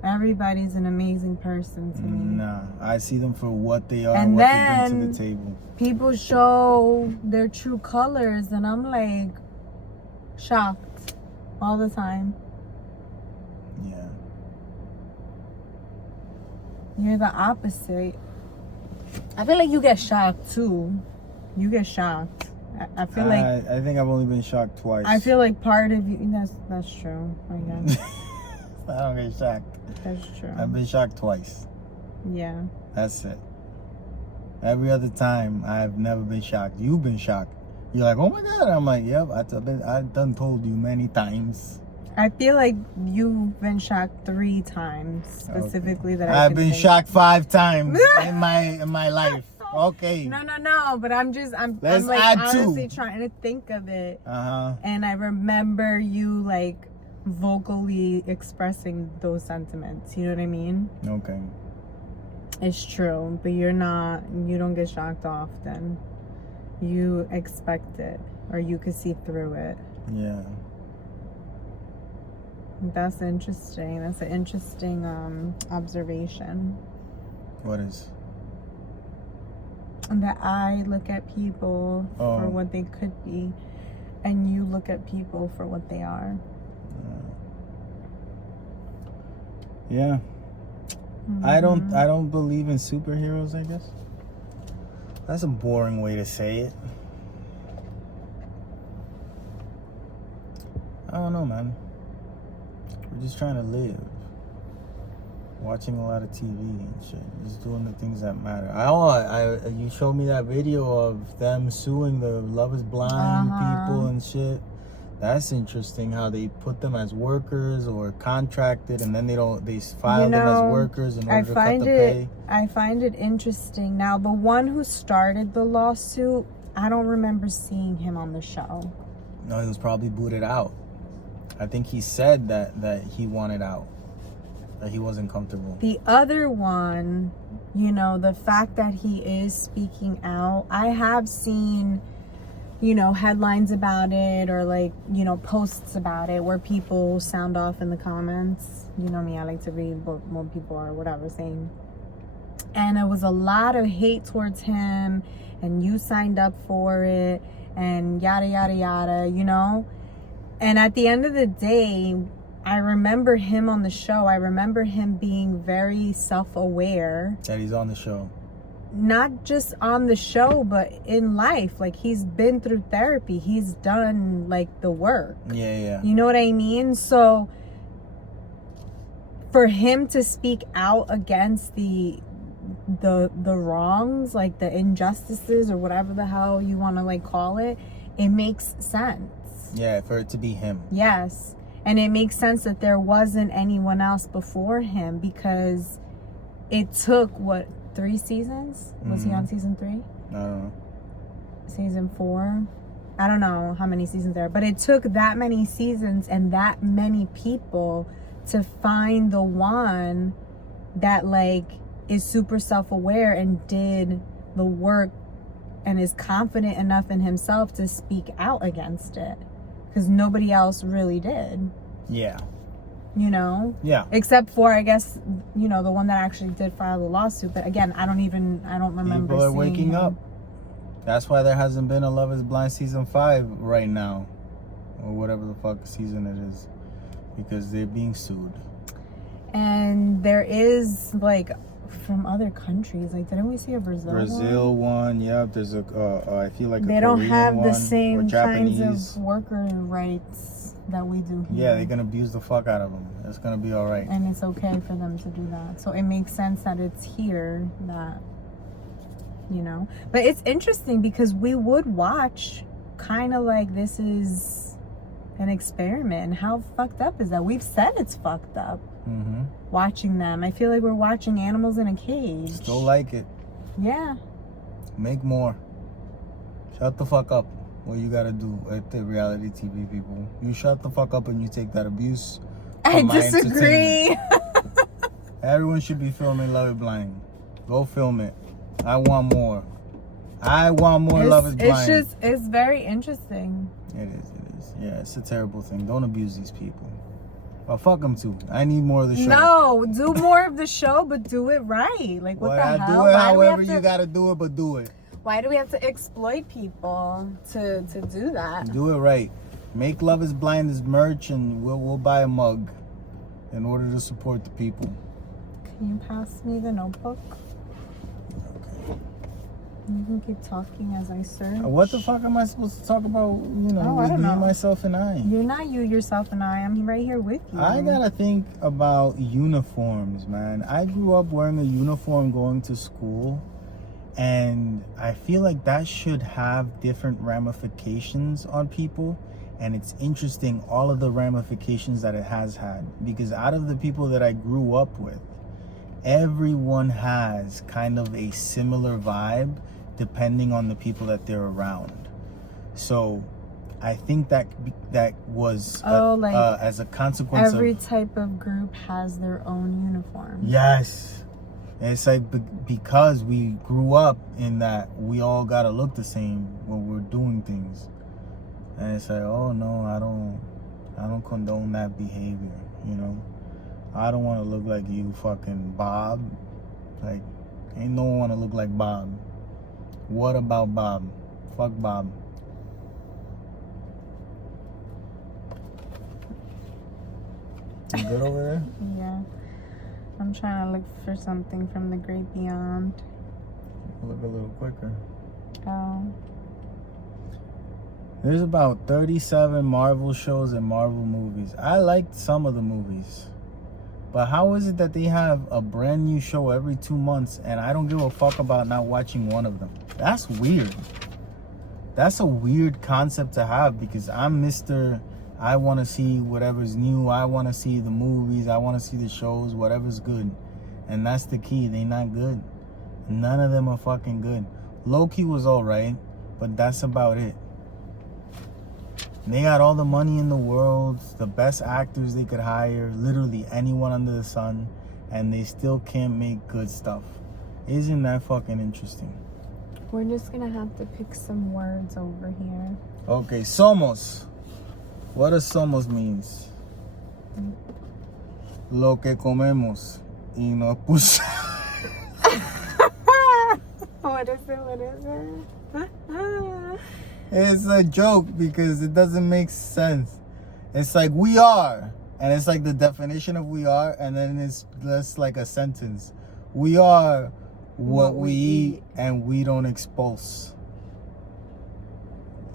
Everybody's an amazing person to me. Nah, I see them for what they are, and what they bring to the table. People show their true colors, and I'm like shocked all the time. Yeah. You're the opposite. I feel like you get shocked too. You get shocked. I feel like I think I've only been shocked twice. I feel like part of you. That's true. I guess. I don't get shocked. That's true. I've been shocked twice. Yeah. That's it. Every other time, I've never been shocked. You've been shocked. You're like, oh my God. I'm like, yep. I've done told you many times. I feel like you've been shocked 3 times specifically. Okay. That I've been shocked 5 times in my life. Okay. No. But I'm Let's like add honestly two. trying to think of it. Uh-huh. And I remember you like vocally expressing those sentiments. You know what I mean? Okay. It's true, but you don't get shocked often. You expect it, or you could see through it. Yeah. That's interesting. That's an interesting observation. What is? That I look at people for what they could be, and you look at people for what they are. Yeah. Mm-hmm. I don't believe in superheroes, I guess. That's a boring way to say it. I don't know, man. We're just trying to live. Watching a lot of TV and shit. Just doing the things that matter. You showed me that video of them suing the Love is Blind people and shit. That's interesting how they put them as workers or contracted, and then they file them as workers in order to cut the pay. I find it interesting. Now, the one who started the lawsuit, I don't remember seeing him on the show. No, he was probably booted out. I think he said that he wanted out, that he wasn't comfortable. The other one, the fact that he is speaking out, I have seen headlines about it, or like, posts about it where people sound off in the comments. You know me, I like to read what more people are, whatever, saying. And it was a lot of hate towards him, and you signed up for it, and yada, yada, yada, And at the end of the day, I remember him on the show. I remember him being very self-aware. That he's on the show. Not just on the show, but in life. Like, he's been through therapy. He's done like the work. Yeah. You know what I mean? So for him to speak out against the wrongs, like the injustices or whatever the hell you want to like call it, it makes sense. Yeah, for it to be him. Yes. And it makes sense that there wasn't anyone else before him, because it took 3 seasons? Was he on season 3? I don't know. Season 4? I don't know how many seasons there are, but it took that many seasons and that many people to find the one that like is super self-aware and did the work and is confident enough in himself to speak out against it, because nobody else really did. Yeah. Yeah. Except for, I guess, the one that actually did file the lawsuit. But again, I don't remember. People are waking up. That's why there hasn't been a Love is Blind season 5 right now, or whatever the fuck season it is, because they're being sued. And there is like from other countries, like didn't we see a Brazil one? Yep. There's I feel like they a don't Korean have one, the same kinds of worker rights that we do here. Yeah, they're gonna abuse the fuck out of them. It's gonna be all right. And it's okay for them to do that. So it makes sense that it's here that, But it's interesting because we would watch kind of like this is an experiment. And how fucked up is that? We've said it's fucked up. Mm-hmm. Watching them. I feel like we're watching animals in a cage. Still like it. Yeah. Make more. Shut the fuck up. What you gotta do at the reality TV people. You shut the fuck up and you take that abuse. I disagree. Everyone should be filming Love is Blind. Go film it. I want more. Love is Blind. It's very interesting. It is. Yeah, it's a terrible thing. Don't abuse these people. Well, fuck them too. I need more of the show. No, do more of the show, but do it right. Like, what the hell? Do it however you gotta do it, but do it. Why do we have to exploit people to do that? Do it right. Make Love is Blind as merch, and we'll buy a mug in order to support the people. Can you pass me the notebook? Okay. You can keep talking as I search. What the fuck am I supposed to talk about? I don't know. Myself, and I. You're not you, yourself, and I. I'm right here with you. I gotta think about uniforms, man. I grew up wearing a uniform going to school. And I feel like that should have different ramifications on people. And it's interesting, all of the ramifications that it has had. Because out of the people that I grew up with, everyone has kind of a similar vibe depending on the people that they're around. So I think that was as a consequence every type of group has their own uniform. Yes. It's like because we grew up in that we all gotta look the same when we're doing things. And it's like, oh no, I don't condone that behavior, you know? I don't want to look like you fucking Bob. Like, ain't no one want to look like Bob. What about Bob? Fuck Bob. You good over there? Yeah. I'm trying to look for something from the great beyond. Look a little quicker. Oh. There's about 37 Marvel shows and Marvel movies. I liked some of the movies. But how is it that they have a brand new show every 2 months and I don't give a fuck about not watching one of them? That's weird. That's a weird concept to have because I'm Mr. I want to see whatever's new. I want to see the movies. I want to see the shows, whatever's good. And that's the key. They not good. None of them are fucking good. Loki was all right, but that's about it. They got all the money in the world, the best actors they could hire, literally anyone under the sun, and they still can't make good stuff. Isn't that fucking interesting? We're just gonna have to pick some words over here. Okay, somos. What does somos means? Lo que comemos y nos puso. What is it? What is it? It's a joke because it doesn't make sense. It's like we are, and it's like the definition of we are, and then it's just like a sentence. We are what we eat, and we don't expose.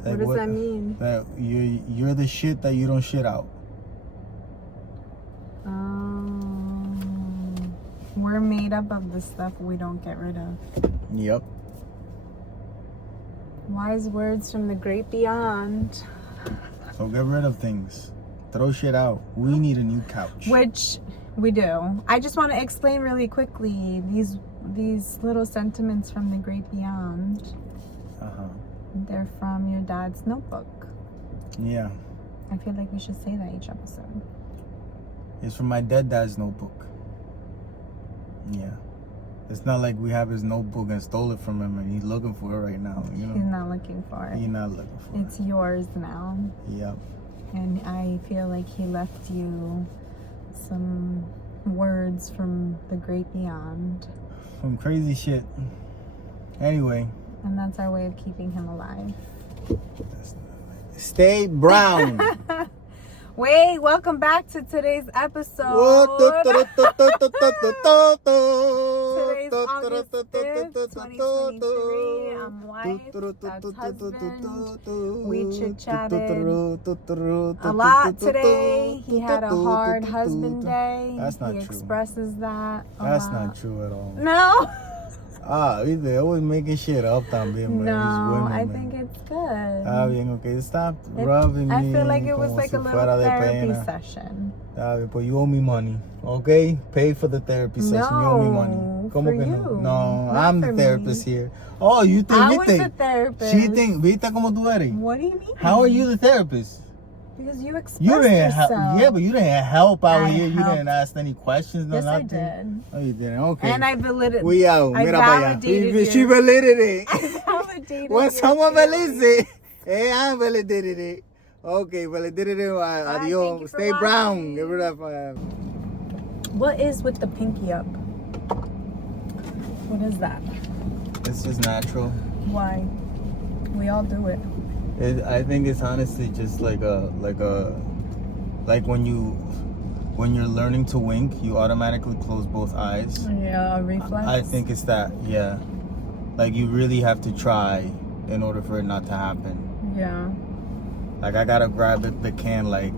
Like, what does that mean? That you're the shit that you don't shit out. We're made up of the stuff we don't get rid of. Yep. Wise words from the great beyond. So get rid of things. Throw shit out. We need a new couch. Which we do. I just want to explain really quickly these little sentiments from the great beyond. They're from your dad's notebook. Yeah. I feel like we should say that each episode. It's from my dad's notebook. Yeah. It's not like we have his notebook and stole it from him and he's looking for it right now. You know? He's not looking for it. He's not looking for it. It's yours now. Yep. And I feel like he left you some words from the great beyond. Some crazy shit. Anyway. And that's our way of keeping him alive. Stay brown. Wait, welcome back to today's episode. Today's August 5th, 2023. I'm wife, that's husband. We chit-chatted a lot today. He had a hard husband day. That's not true. He expresses that a That's lot. not true at all. No? They always making shit up también, man. No, Women, I man. think it's good. Bien, okay. Stop rubbing me. I feel like it was like si a little fuera de therapy pena. session. Bien, pues you owe me money, okay? Pay for the therapy session. You owe me money. For que you. no? No, Not I'm for the me. therapist here. Oh, you think? I was the therapist. She think. ¿Viste cómo tú eres? What do you mean? How are you the therapist? Because you expressed You didn't yourself. Yeah, but you didn't help out I here. You helped. didn't ask any questions. No, Yes, I nothing. did. Oh, you didn't. Okay. And I validated. We out. I Mira para allá. validated She you. validated I it. validated When your someone feelings. validates it, hey, I validated it. Okay, validated it. thank you Adios. for Stay brown. watching. Get rid of What is with the pinky up? What is that? It's just natural. Why? We all do it. I think it's honestly just like when you're learning to wink, you automatically close both eyes. Yeah, a reflex. I think it's that, yeah. Like you really have to try in order for it not to happen. Yeah. Like I gotta grab the can, like,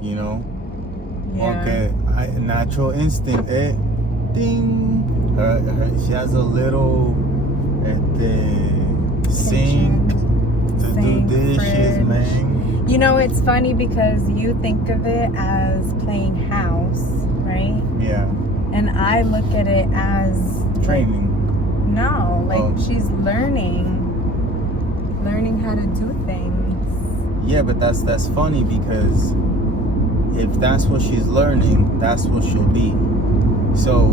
you know. Yeah. Okay, natural instinct. Ding. She has a little sink to Sink, do dishes, fridge. man. You know, it's funny because you think of it as playing house, right? Yeah. And I look at it as training. She's learning how to do things. Yeah, but that's funny because if that's what she's learning, that's what she'll be. So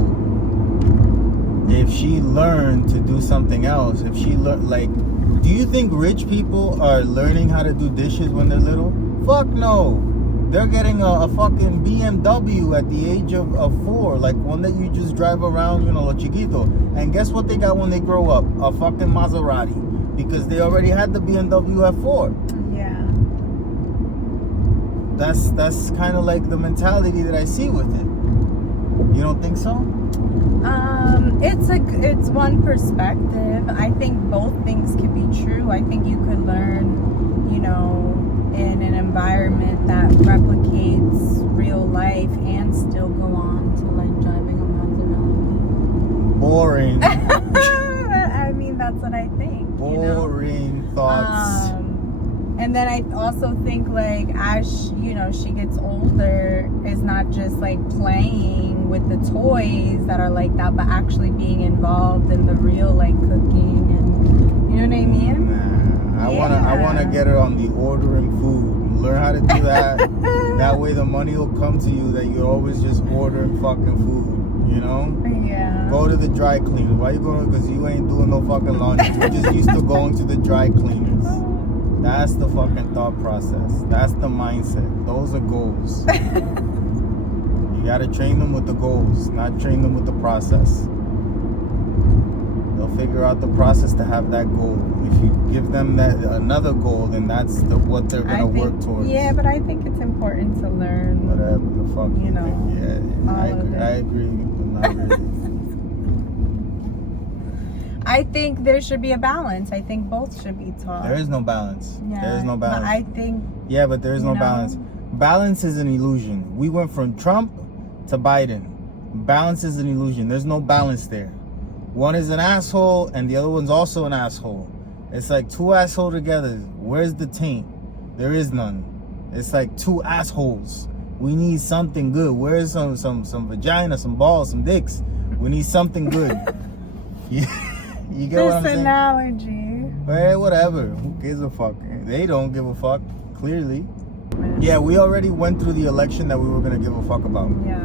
if she learned to do something else, if she do you think rich people are learning how to do dishes when they're little? Fuck no. They're getting a fucking BMW at the age of 4, like one that you just drive around, lo chiquito. And guess what they got when they grow up? A fucking Maserati. Because they already had the BMW at 4. Yeah. That's kind of like the mentality that I see with it. You don't think so? It's one perspective. I think both things could be true. I think you could learn, in an environment that replicates real life and still go on to like driving a Maserati. Boring. I mean, that's what I think. Boring thoughts. And then I also think like as she gets older, it's not just like playing with the toys that are like that, but actually being involved in the real like cooking and you know what I mean? Nah, I wanna get her on the ordering food. Learn how to do that. That way the money will come to you that you're always just ordering fucking food. Yeah. Go to the dry cleaners. Why you going? Because you ain't doing no fucking laundry. You're just used to going to the dry cleaners. That's the fucking thought process. That's the mindset. Those are goals. You gotta train them with the goals, not train them with the process. They'll figure out the process to have that goal. If you give them another goal, then that's what they're gonna work towards. Yeah, but I think it's important to learn. Whatever the fuck you think. Yeah, I agree, but not really. I think there should be a balance. I think both should be taught. There is no balance. Yeah, there is no balance. But I think. Yeah, but there is no balance. Balance is an illusion. We went from Trump to Biden. Balance is an illusion. There's no balance there. One is an asshole and the other one's also an asshole. It's like two assholes together. Where's the taint? There is none. It's like two assholes. We need something good. Where's some vagina, some balls, some dicks? We need something good. You get what I'm saying? This analogy. But hey, whatever. Who gives a fuck? They don't give a fuck, clearly. Yeah, we already went through the election that we were going to give a fuck about. Yeah.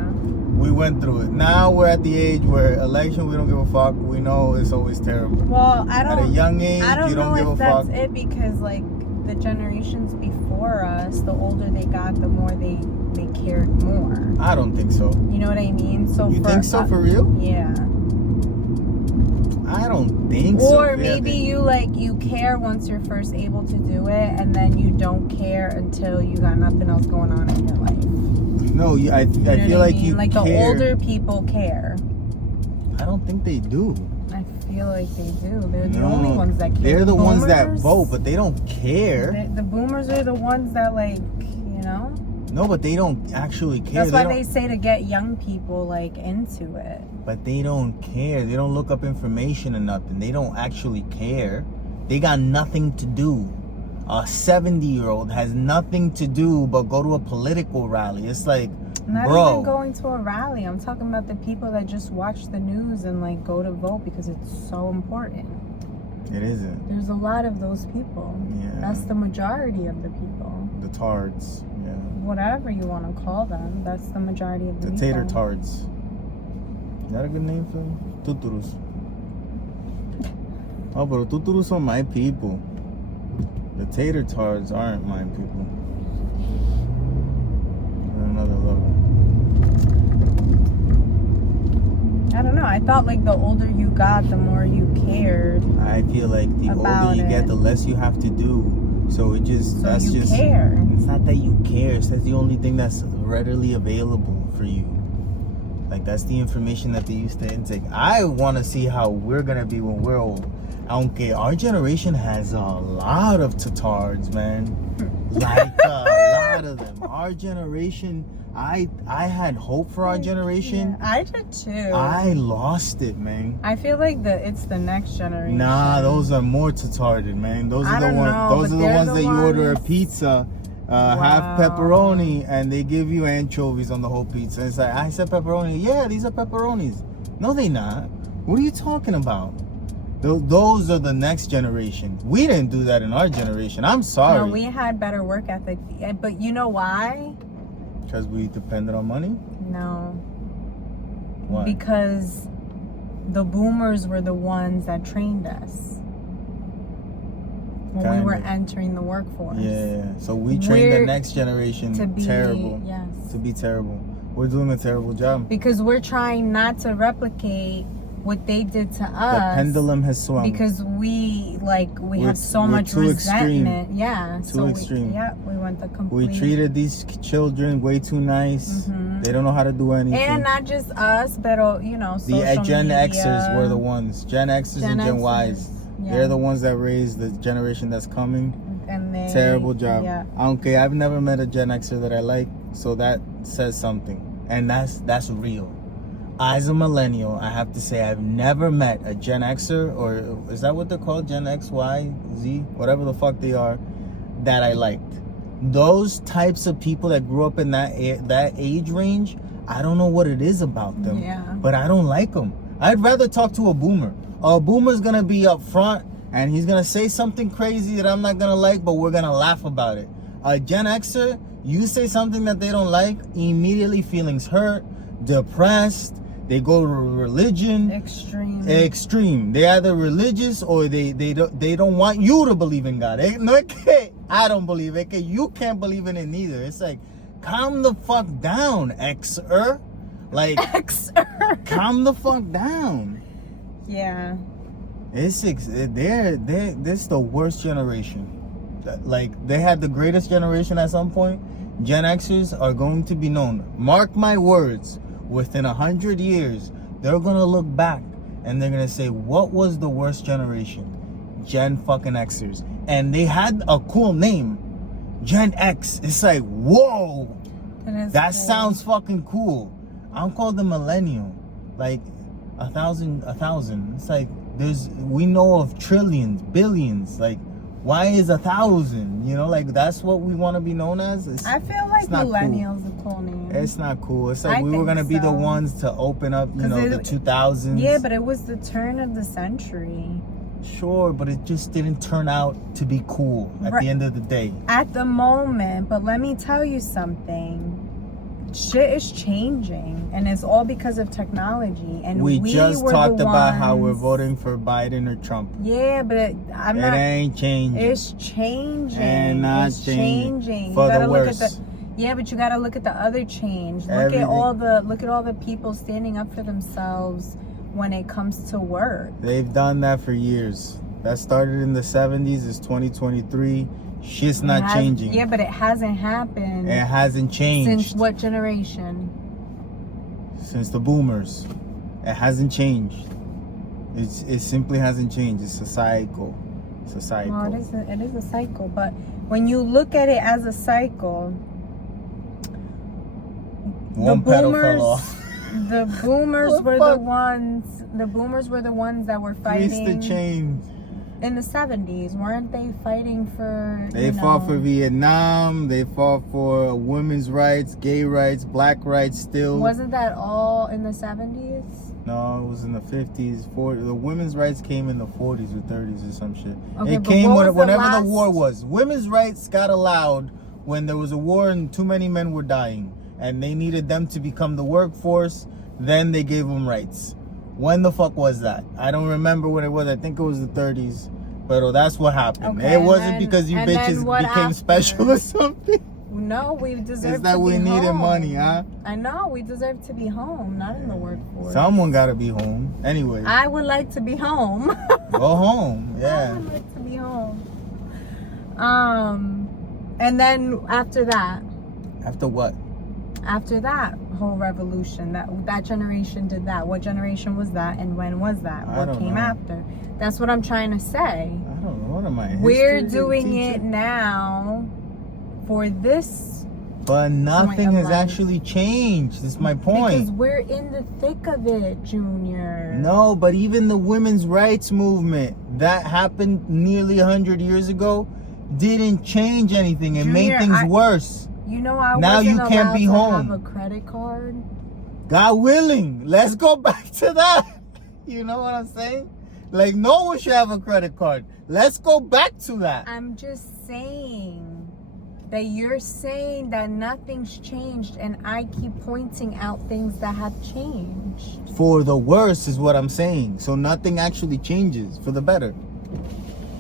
We went through it. Now we're at the age where election, we don't give a fuck. We know it's always terrible. Well, at a young age, you don't give a fuck. That's it, because like the generations before us, the older they got, the more they cared more. I don't think so. You know what I mean? So you think so for real? Yeah. I don't think so. Or maybe you care once you're first able to do it, and then you don't care until you got nothing else going on in your life. No, I feel like you like care. The older people care. I don't think they do. I feel like they do. They're the only ones that care. They're the ones that vote, but they don't care. The boomers are the ones that No, but they don't actually care. That's why they say to get young people into it. But they don't care. They don't look up information or nothing. They don't actually care. They got nothing to do. A 70-year-old has nothing to do but go to a political rally. It's like, not bro. even going to a rally. I'm talking about the people that just watch the news and go to vote because it's so important. It isn't. There's a lot of those people. Yeah. That's the majority of the people. The tards. Yeah. Whatever you want to call them, that's the majority of the people. Tater tards. Is that a good name for them? Tuturus. Oh, but tuturus are my people. The tater tards aren't my people. They're another level. I don't know. I thought the older you got, the more you cared. I feel like the older you get, the less you have to do. So it just care. It's not that you care. It's that's the only thing that's readily available for you. That's the information that they used to intake. I want to see how we're gonna be when we're old. Aunque our generation has a lot of tatards, man. A lot of them. Our generation, I had hope for our generation. Yeah, I did too. I lost it, man. I feel like it's the next generation. Nah, those are more tatarded, man. Those are the ones. Those are the ones that you order a pizza half pepperoni, and they give you anchovies on the whole pizza. It's like, I said pepperoni. Yeah, these are pepperonis. No, they not. What are you talking about? Those are the next generation. We didn't do that in our generation. I'm sorry. No, we had better work ethic. But you know why? Because we depended on money? No. Why? Because the boomers were the ones that trained us when we were entering the workforce. Yeah. So we trained the next generation to be terrible. Yes. To be terrible. We're doing a terrible job. Because we're trying not to replicate what they did to us. The pendulum has swung. Because we have so much resentment. Extreme. Yeah. Too extreme. We went the complete. We treated these children way too nice. Mm-hmm. They don't know how to do anything. And not just us, but social the Gen media. Xers were the ones. Gen Xers and Gen Ys. Yeah. They're the ones that raised the generation that's coming. And terrible job. Yeah. I don't care. I've never met a Gen Xer that I like, so that says something. And that's real. As a millennial, I have to say I've never met a Gen Xer, or is that what they're called? Gen X, Y, Z, whatever the fuck they are, that I liked. Those types of people that grew up in that age range, I don't know what it is about them, but I don't like them. I'd rather talk to a boomer. A boomer's gonna be up front and he's gonna say something crazy that I'm not gonna like, but we're gonna laugh about it. A Gen Xer, you say something that they don't like, immediately feelings hurt, depressed. They go to religion. Extreme. They're either religious or they don't want you to believe in God. I don't believe it. You can't believe in it neither. It's like, calm the fuck down, Xer. Like, Xer. Calm the fuck down. Yeah. This the worst generation. Like, they had the greatest generation at some point. Gen Xers are going to be known. Mark my words. Within 100 years, they're gonna look back and they're gonna say, what was the worst generation? Gen fucking Xers. And they had a cool name, Gen X. It's like, whoa, that cool. Sounds fucking cool. I'm called the millennial. Like a thousand. It's like, we know of trillions, billions. Like, why is 1,000? You know, like, that's what we want to be known as. I feel like millennials are cool name. It's not cool. It's like we were gonna be the ones to open up, the 2000s. Yeah, but it was the turn of the century. Sure, but it just didn't turn out to be cool at the end of the day. At the moment, but let me tell you something. Shit is changing, and it's all because of technology. And we just talked about how we're voting for Biden or Trump. Yeah, but it ain't changing. It's changing. And not it's changing. For you gotta the worse. Look at but you gotta look at the other change. Look at all the people standing up for themselves when it comes to work. They've done that for years. That started in the 70s. It's 2023. Shit's not changing. Yeah, but it hasn't happened. It hasn't changed. Since what generation? Since the boomers. It hasn't changed. It simply hasn't changed. It's a cycle. It's a cycle. Well, it is a cycle, but when you look at it as a cycle, one pedal fell off. The boomers were the ones. The boomers were the ones that were fighting. Grease the chains. In the 70s, weren't they fighting for? They fought for Vietnam. They fought for women's rights, gay rights, black rights. Still, wasn't that all in the 70s? No, it was in the 50s, 40s. The women's rights came in the 40s or 30s or some shit. Okay, it came whenever the war was. Women's rights got allowed when there was a war and too many men were dying, and they needed them to become the workforce. Then they gave them rights. When the fuck was that? I don't remember what it was. I think it was the 30s. But that's what happened. Okay, it wasn't because you bitches became special or something. No, we deserve to be home. It's that we needed money, huh? I know. We deserve to be home, not in the workforce. Someone got to be home. Anyway. I would like to be home. Go home. Yeah. I would like to be home. And then after that. After what? After that whole revolution, that generation did that. What generation was that, and when was that? What came after? That's what I'm trying to say. I don't know. What am I? We're doing it now for this. But nothing has actually changed. That's my point. Because we're in the thick of it, Junior. No, but even the women's rights movement that happened nearly 100 years ago, didn't change anything. It made Junior, things worse. You know, I Now wasn't you can't allowed be to home. have a credit card. God willing, let's go back to that. You know what I'm saying? Like, no one should have a credit card. Let's go back to that. I'm just saying that you're saying that nothing's changed, and I keep pointing out things that have changed. For the worse is what I'm saying. So nothing actually changes for the better.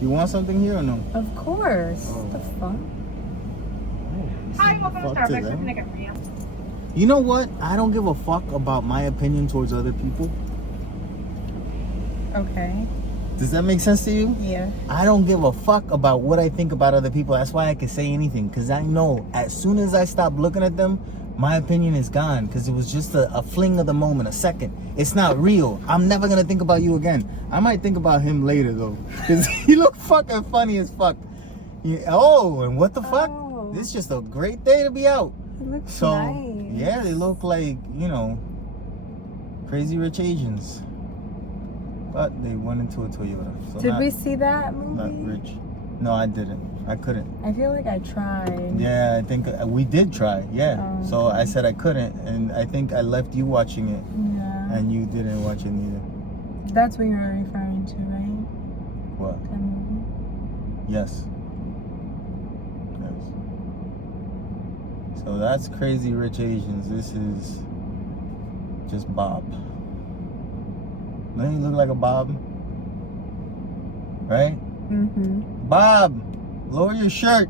You want something here or no? Of course. Oh. What the fuck? Hi, welcome to Fuck to Starbucks. them. What can I get for you? You know what? I don't give a fuck about my opinion towards other people. Okay. Does that make sense to you? Yeah. I don't give a fuck about what I think about other people. That's why I can say anything. Because I know as soon as I stop looking at them, my opinion is gone. Because it was just a fling of the moment, a second. It's not real. I'm never going to think about you again. I might think about him later, though. Because he looked fucking funny as fuck. Oh, and what the fuck? Oh. This is just a great day to be out. It looks So, nice. yeah, they look like, you know, crazy rich Asians. But they went into a Toyota. So Did not, we see that movie? not rich. No, I didn't. I couldn't. I feel like I tried. Yeah, I think we did try. Yeah. Oh, So okay. I said I couldn't, and I think I left you watching it, Yeah. and you didn't watch it neither. That's what you were referring to, right? What? That movie? Yes. Yes. So that's Crazy Rich Asians. This is just Bob. Doesn't he look like a Bob? Right? Mm-hmm. Bob, lower your shirt.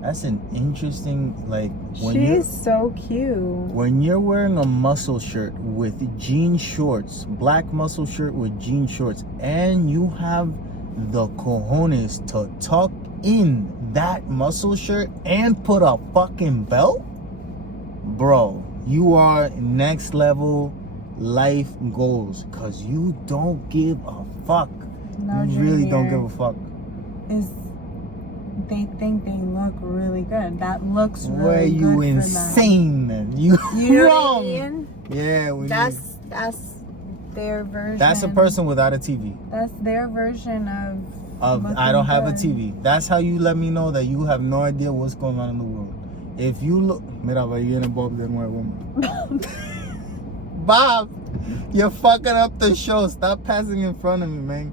That's an interesting, like, She's so cute. when you're wearing a muscle shirt with jean shorts, black muscle shirt with jean shorts, and you have the cojones to tuck in that muscle shirt and put a fucking belt, bro, you are next level life goals, because you don't give a fuck. No, You really don't Junior. give a fuck. Is they think they look really good. That looks really Were good you for them. insane then? You You know what I wrong. mean? Yeah, That's their version. that's a person without a TV. That's their version of I don't have a good. TV. That's how you let me know that you have no idea what's going on in the world. If you look, mira, va, viene Bob de nuevo. Bob, you're fucking up the show. Stop passing in front of me, man.